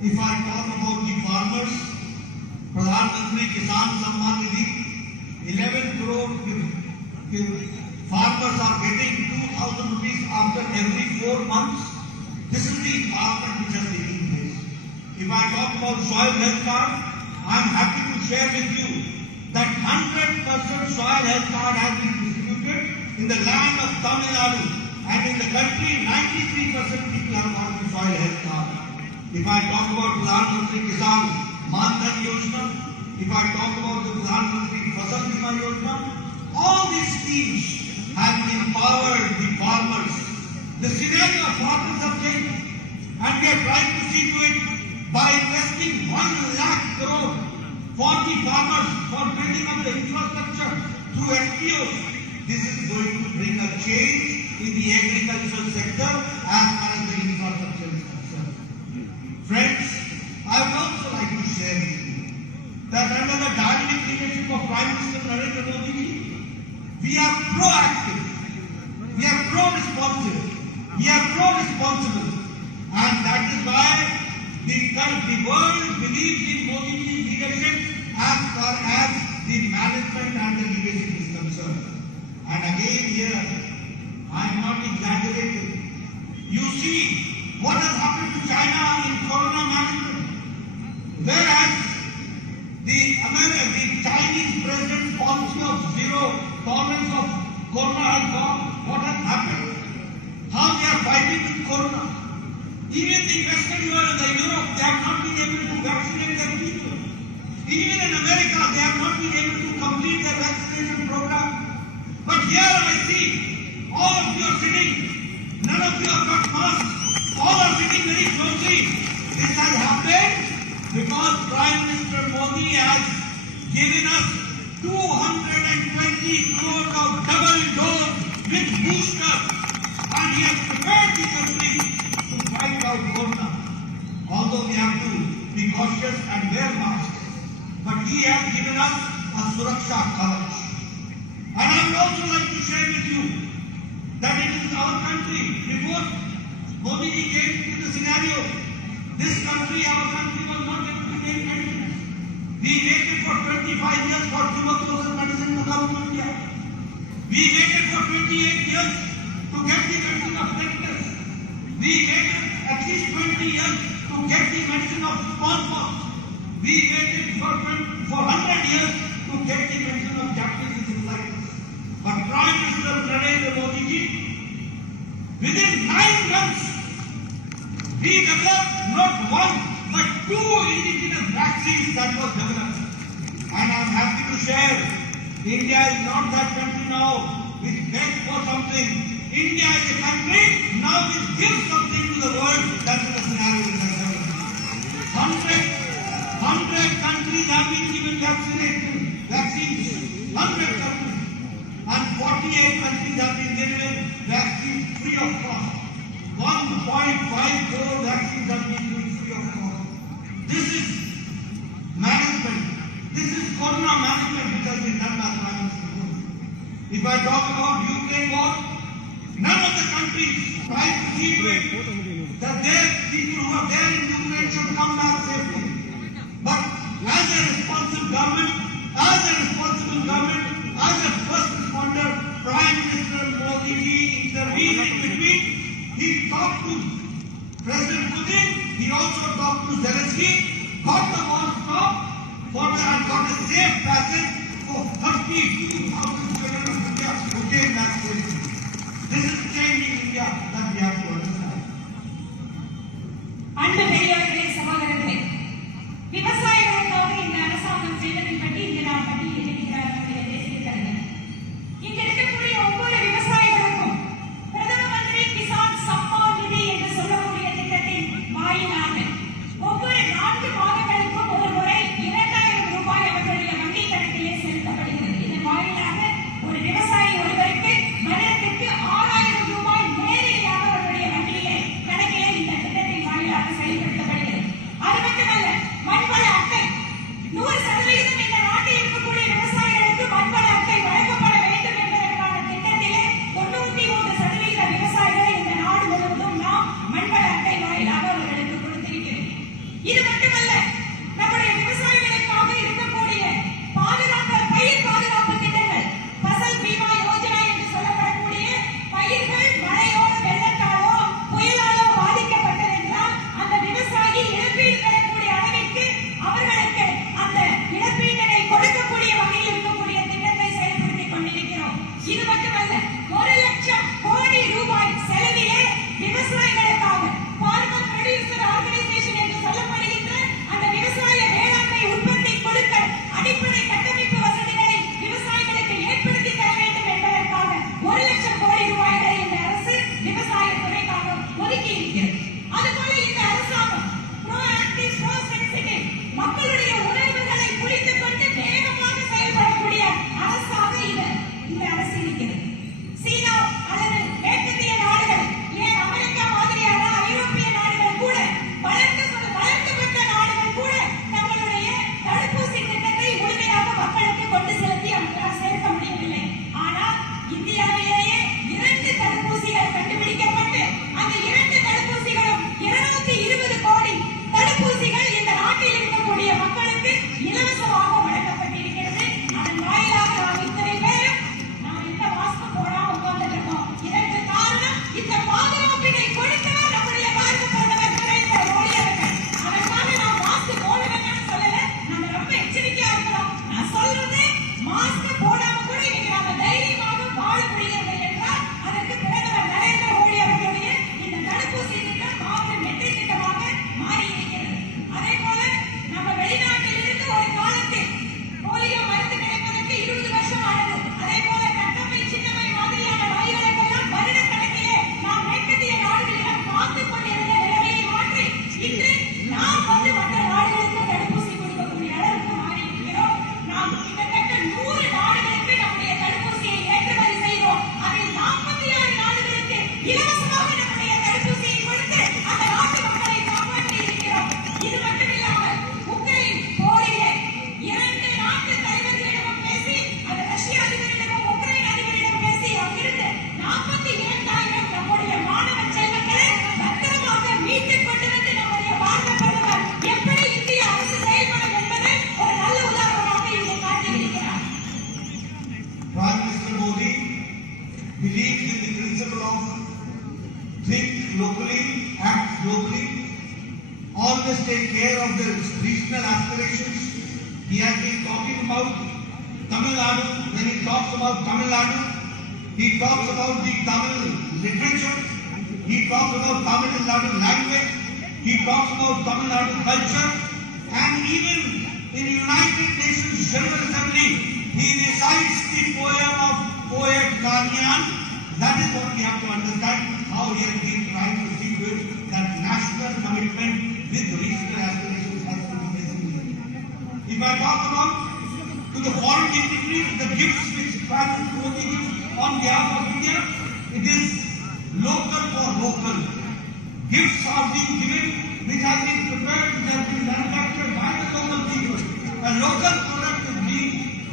If I talk about the farmers, Pradhan Mantri Kisan Samman Nidhi, 11 crore farmers are getting 2,000 rupees after every 4 months. This is the empowerment which has taken place. If I talk about soil health card, I am happy to share with you that 100% soil health card has been distributed in the land of Tamil Nadu, and in the country 93% people have got the soil health card. If I talk about Pradhan Mantri Kisan Man Dhan Yojana, if I talk about the Pradhan Mantri Fasal Bima Yojana, all these schemes have empowered the farmers. The scenario of farmers have changed, and we are trying to see to it by investing 1 lakh crore for the farmers for building up the infrastructure through FPOs. This is going to bring a change in the agricultural sector as far as the infrastructure is concerned. Friends, I would also like to share with you that under the dynamic leadership of Prime Minister Narendra Modi ji, we are proactive, we are pro-responsive, we are pro-responsible, and that is why the world believes in Modi ji's leadership as far as the management and the leadership is concerned. And again here, I am not exaggerating. You see what has happened to China in corona management. Whereas the Chinese president's policy of zero tolerance of corona has gone, what has happened? How they are fighting with corona. Even the Western world, the Europe, they have not been able to vaccinate their people. Even in America, they have not been able to complete their vaccination program. But here I see all of you are sitting, none of you have got masks, all are sitting very closely. This has happened because Prime Minister Modi has given us 220 crore of double dose with booster, and he has prepared the country to fight out corona. Although we have to be cautious and wear masks, but he has given us a Suraksha Kavach. And I would also like to share with you that it is our country. Before Modi ji came into the scenario, this country, our country, was not able to make medicine. We waited for 25 years for tuberculosis medicine to come to India. We waited for 28 years to get the medicine of tetanus. We waited at least 20 years to get the medicine of smallpox. We waited for 100 years to get the medicine of Japanese encephalitis. But Prime Minister Narendra Modi ji, within 9 months, he developed not one but 2 indigenous vaccines that was developed. And I am happy to share, India is not that country now which begs for something. India is a country now which gives something to the world. That is the scenario we have developed. 100 countries have been given vaccines. 100 countries. And 48 countries have been given vaccines free of cost. 1.5 crore vaccines have been given free of cost. This is management. This is corona management which has been done by Prime Minister Modi. If I talk about Ukraine war, none of the countries try to see to it that their people who are there in Ukraine should come back safely. But as a responsible government, as a first responder, Prime Minister Modi ji intervened in between. He talked to President Putin, he also talked to Zelensky, got the war stopped, and got a safe passage for 32,000 children of India who came back safely. This is changing India that we have to understand. அன்பு பெரியவர்களே, சகோதரர்களே, விவசாயிகளுக்காக இந்த அரசாங்கம் செய்வதை பற்றி இங்கு நாம் பட்டியலிடுகிறார் நம்முடைய தேசிய தலைவர். இங்க இருக்கக்கூடிய ஒவ்வொரு விவசாயிகளுக்கும் பிரதம மந்திரி கிசான் சம்மான் நிதி என்று சொல்லக்கூடிய திட்டத்தின் வாயிலாக ஒவ்வொரு 4 மாதங்களுக்கும் ஒரு முறை 2000 ரூபாய் அவர்களுடைய வங்கி கணக்கிலே செலுத்தப்படுகிறது. இதன் வாயிலாக ஒரு விவசாயி ஒருவருக்கு வருடத்திற்கு 6000 ரூபாய் நேரடியாக அவருடைய இது மட்டுமல்ல, நம்முடைய விவசாயிகளுக்காக இருக்கக்கூடிய பாதுகாப்பு, பயிர் பாதுகாப்பு திட்டங்கள், பசல் பீமா யோஜனா என்று சொல்லப்படக்கூடிய பயிர்கள் மழையோட வெள்ளத்தாலோ புயலாலோ பாதிக்கப்பட்டதென்றால் அந்த விவசாயி இழப்பீடு பெறக்கூடிய அளவிற்கு அவர்களுக்கு அந்த இழப்பீட்டினை கொடுக்கக்கூடிய வகையில் இருக்கக்கூடிய திட்டத்தை செயல்படுத்திக் கொண்டிருக்கிறோம். இது மட்டுமல்ல, 1,00,000 கோடி ரூபாய் செலவிலே விவசாயிகளுக்காக ஃபார்மர் ப்ரொடியூசர் ஆர்கனைசேஷன் என்று சொல்லப்படுகின்ற அந்த விவசாய வேளாண்மை உற்பத்தி குழுக்கள் அடிப்படை கட்டமைப்பு வசதிகளை விவசாயிகளுக்கு ஏற்படுத்தி தர வேண்டும் என்பதற்காக 1,00,000 கோடி ரூபாய்களை இந்த அரசு விவசாய துறைக்காக ஒதுக்கி இருக்கிறது. அதுபோல இந்த அரசாங்கம் ப்ரோஆக்டிவ், ப்ரோ சென்சிட்டிவ், மக்களுடைய உணர்வுகளை புரிந்து கொண்டு வேகமாக செயல்படக்கூடிய அரசாக இந்த அரசு இருக்கிறது. சீனா அல்லது மேற்கத்திய நாடுகள், ஏன் அமெரிக்கா மாதிரியான ஐரோப்பிய நாடுகள் கூட, வளர்க்கப்பட்ட நாடுகள் கூட தங்களுடைய தடுப்பூசி திட்டத்தை முழுமையாக மக்களுக்கு கொண்டு செலுத்தி அவர்களால் சேர்க்க முடியவில்லை. ஆனால் இந்தியாவிலேயே 2 தடுப்பூசிகள் கண்டுபிடிக்கப்பட்டு அந்த 2 தடுப்பூசிகளும் 220 கோடி தடுப்பூசிகள் இந்த நாட்டில் இருக்கக்கூடிய மக்களுக்கு இலவசமாக வழங்கப்பட்டிருக்கிறது. அதன் வாயிலாக நாம் இத்தனை பேரும் நாம் இந்த மாஸ்க் போடாம உட்கார்ந்துருக்கோம். இதற்கு காரணம் இந்த பாதுகாப்பினை கொடுத்தவர் நம்முடைய பாரத பிரதமர் நரேந்திர மோடி அவர்கள். அதற்காக நான் மாஸ்க் போட வேண்டாம்னு சொல்லல, நம்ம ரொம்ப எச்சரிக்கையா இருக்கணும். நான் சொல்றது மாஸ்க் போடாம கூட இன்னைக்கு நாம தைரியமாக வாழ முடியவில்லை என்றால் அதற்கு பிரதமர் நரேந்திர மோடி அவர்களுடைய இந்த தடுப்பூசி திட்டம் மாபெரும் வெற்றி திட்டமாக மாறி இருக்கிறது. அதே போல நம்ம வெளிநாட்டில் இருந்து ஒரு காலத்தில் போலியோ மருந்து கிடைப்பதற்கு 20 வருஷம் ஆனது. அதே போல தட்டம்மை, சின்னம்மை மாதிரியான நோய்களுக்கெல்லாம் வருடக்கணக்கிலே நாம் மேற்கத்திய நாடுகளிடம் காத்துக் கொண்டிருந்த நிலைமையை மாற்றி இன்று நாம் வந்து மற்ற நாடுகளுக்கு தடுப்பூசி கொடுக்கக்கூடிய அளவுக்கு மாறி இருக்கிறோம். நாம் கிட்டத்தட்ட 100 நாடுகளுக்கு நம்முடைய தடுப்பூசியை ஏற்றுமதி செய்கிறோம். அதில் 46 நாடுகளுக்கு இலவசமாக நம்முடைய தடுப்பூசியை கொடுத்து அந்த நாட்டு மக்களை காப்பாற்றி இருக்கிறோம். இது மட்டுமில்லாமல் உக்ரைன் போரிலே 2 நாட்டு தலைவர்களிடமும் பேசி, அது ரஷ்ய அதிபரிடமும் உக்ரைன் அதிபரிடம் பேசி அங்கிருந்து 42,000 நம்முடைய மாணவ செல்வங்களை பத்திரமாக மீட்டுக் கொண்டு வந்து நம்முடைய பாரத பிரதமர் எப்படி இந்திய அரசு செயல்படும் என்பதை ஒரு நல்ல உதாரணமாக இங்கே காட்டியிருக்கிறார். Prime Minister Modi believes in the principle of think locally, act globally, always take care of the regional aspirations. He has been talking about Tamil Nadu. When he talks about Tamil Nadu, he talks about the Tamil literature, he talks about Tamil Nadu language, he talks about Tamil Nadu culture, and even in United Nations General Assembly, he recites the poem of poet Kanyan. That is what we have to understand, how he has been trying to see with that national commitment with regional aspirations has to be present. If I talk about to the foreign dignitaries, the gifts which Prime Minister Modi gives on behalf of India, it is local for local. Gifts are being given which have been prepared, which have been manufactured by the local people. A local product is being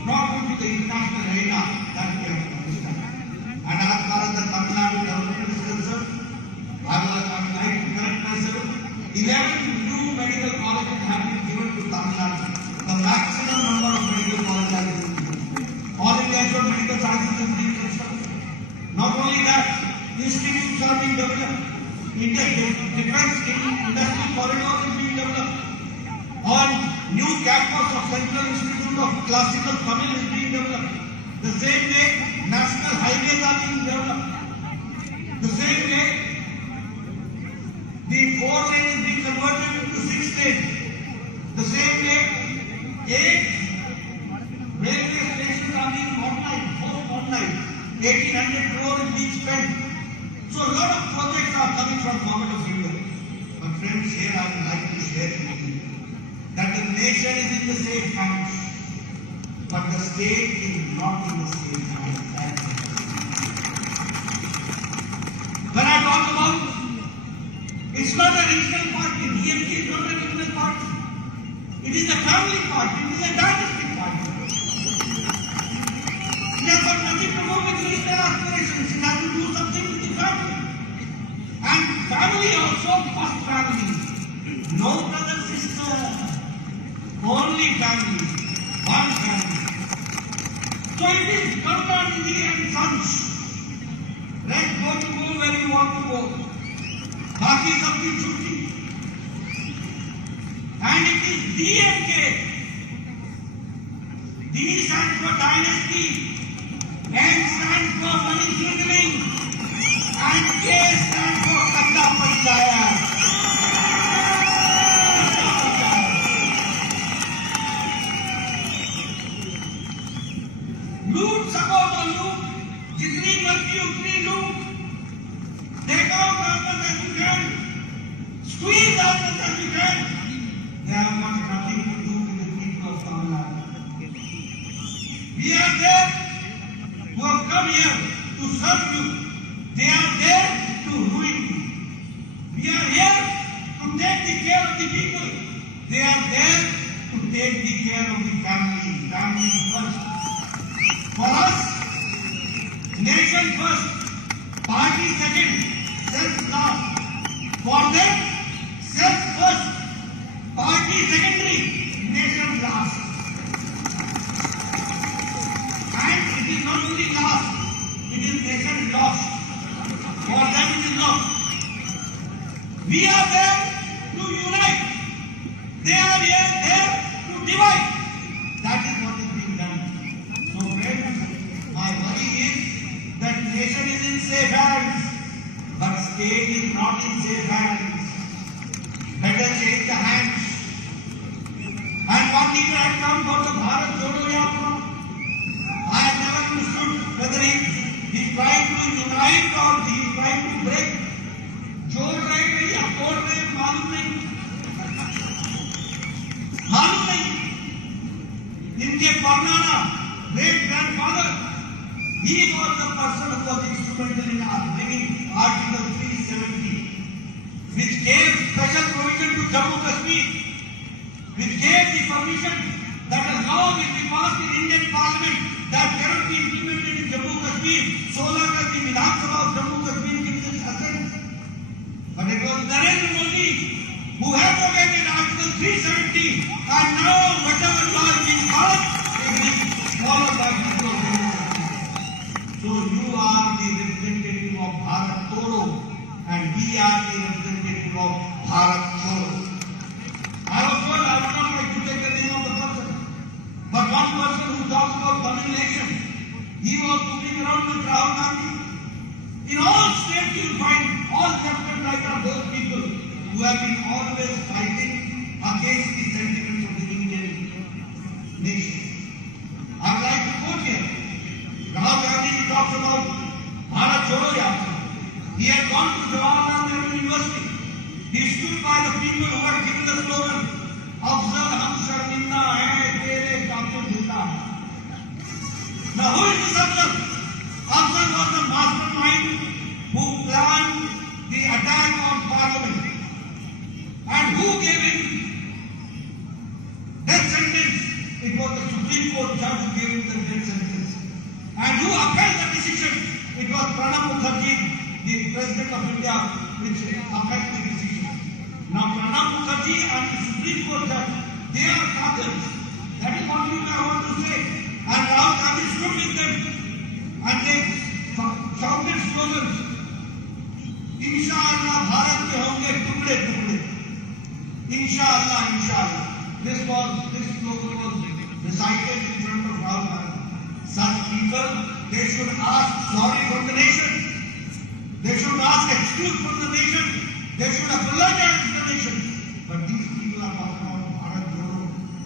brought into the international arena. That we have to understand. And as far as the Tamil Nadu development is concerned, I would like to correct myself. 11 new medical colleges have been given to Tamil Nadu. The maximum number of medical colleges have been given. All India Institute of Medical Sciences is being constructed. Not only that, institutes are being developed. Indian defense industry corridor is being developed. On new campus of Central Institute of Classical Tamil is being developed. The same way, national highways are being developed. The same way, the 4 lane is being converted into 6 lane. The same way, 8 railway stations are being modernized, most modernized. 1,800 crore is being spent. So a lot of projects are coming from Government of India. But friends, here I would like to share with you that the nation is in the same hands, but the state is not in the same hands. When I talk about, it's not a regional party, DMK is not a regional party. It is a family party, it is a dynastic party. It has got nothing to do with regional aspirations, it has to do something with the family. And family also, first family. No brother, sister. only family, one family. So it is Karnataka and Sons. Let's go where you want to go. Baki sabki chutti. And it is DMK. D stands for dynasty. M stands for money smuggling. And K stands for Katta Panchayat. लूट सको तो लूट, जितनी मर्जी उतनी लूट, take out as much as you can, squeeze as much as you can. They have got nothing to do with the people of Tamil Nadu. We are there who have come here to serve you. They are there to ruin you. We are here to take the care of the people. They are there to take the care of the family. Family first. For us, nation first, party second, self last. For them, self first, party secondary, nation last. And it is not only last, it is nation lost. For them it is not. We are there to unite. They are here there to divide. That is what is being done. So friends, my worry is that nation is in safe hands, but state is not in safe hands. Better change the hands. And one leader had come for the Bharat Jodo Yatra. I have never understood whether he is trying to unite or he is trying to break. जोड़ रहे हैं या तोड़ रहे हैं मालूम नहीं. इनके परनाना, great grandfather, he was the person who was instrumental in bringing Article 370, which gave special provision to Jammu Kashmir, which gave the permission that a law will be passed in Indian Parliament that cannot be implemented in Jammu Kashmir so long as the Vidhan Sabha of Jammu Kashmir gives its assent. But it was Narendra Modi who abrogated Article 370, and now whatever law is being passed is followed by people of India. So you are the representative of Bharat Todo, and we are the representative of Bharat Choro. I was told I would not like to take the name of the person, but one person who talks about Tamil nation, he was looking around with Rahul Gandhi. In all states you will find all captain like are those people who have been always fighting against the sentiments of the Indian nation. I would like to quote here. Rahul Gandhi talks about Bharat Jodo Yatra. He had gone to Jawaharlal Nehru University. He stood by the people who had given the slogan, Afzal hum sharminda hai, tere kaatil zinda hai. Now who is this Afzal? Afzal was the mastermind who planned the attack on Parliament. And who gave him death sentence? It was the Supreme Court judge who gave him the death sentence. And who upheld the decision? It was Pranab Mukherjee, the President of India, which upheld the decision. Now Pranab Mukherjee and the Supreme Court judge, they are Catholics. That is what I want to say. And Rahul Gandhi stood with them and they shouted slogans. Inshallah, Bharat ke honge tukde tukde. Inshallah, inshallah. This slogan was recited in front of Rahul Gandhi. Such people, they should ask sorry from the nation. They should ask excuse from the nation. They should apologize to the nation. But these people are talking about Bharat Jodo.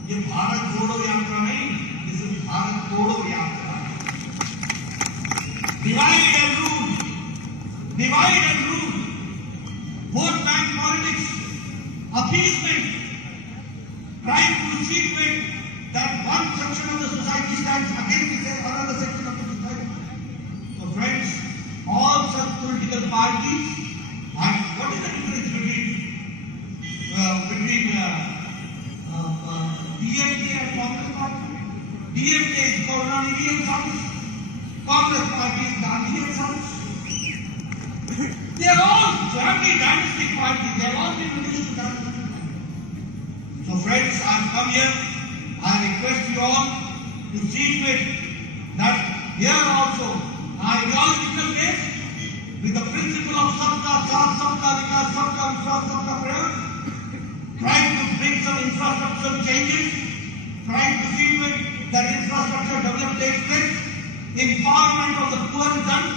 Ye Bharat Jodo Yatra nahi, this is Bharat Todo Yatra. Divide and rule. Divide and rule. Vote bank politics. Appeasement. Trying to achieve that one section of the society stands against another section of the society. So friends, all such political parties, and what is the difference between DMK and Congress party? DMK is Karunanidhi and Sons. Congress party is Gandhi and Sons. They are all family dynastic parties. They have all been reduced to that. So have come here, I request you all to see to it that here also, ideological base with the principle of Sabka Saath, Sabka Vikas, Sabka Vishwas, Sabka Prayag, trying to bring some infrastructure changes, trying to see to it that infrastructure development takes place, empowerment of the poor is done,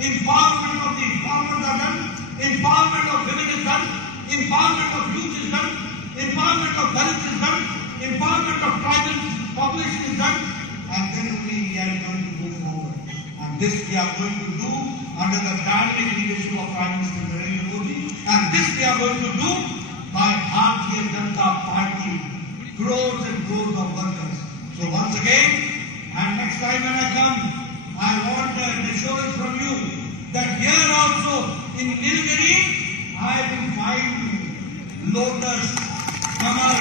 empowerment of the empowerment are done, empowerment of women is done, empowerment of youth is done, empowerment of Dalits is done, empowerment of tribal population is done, and then only we are going to move forward. And this we are going to do under the dynamic leadership of Prime Minister Narendra Modi, and this we are going to do by Bharatiya Janata Party, crores and crores of workers. So once again, and next time when I come, I want an assurance from you that here also in Nilgiri, I will find lotus, kamal,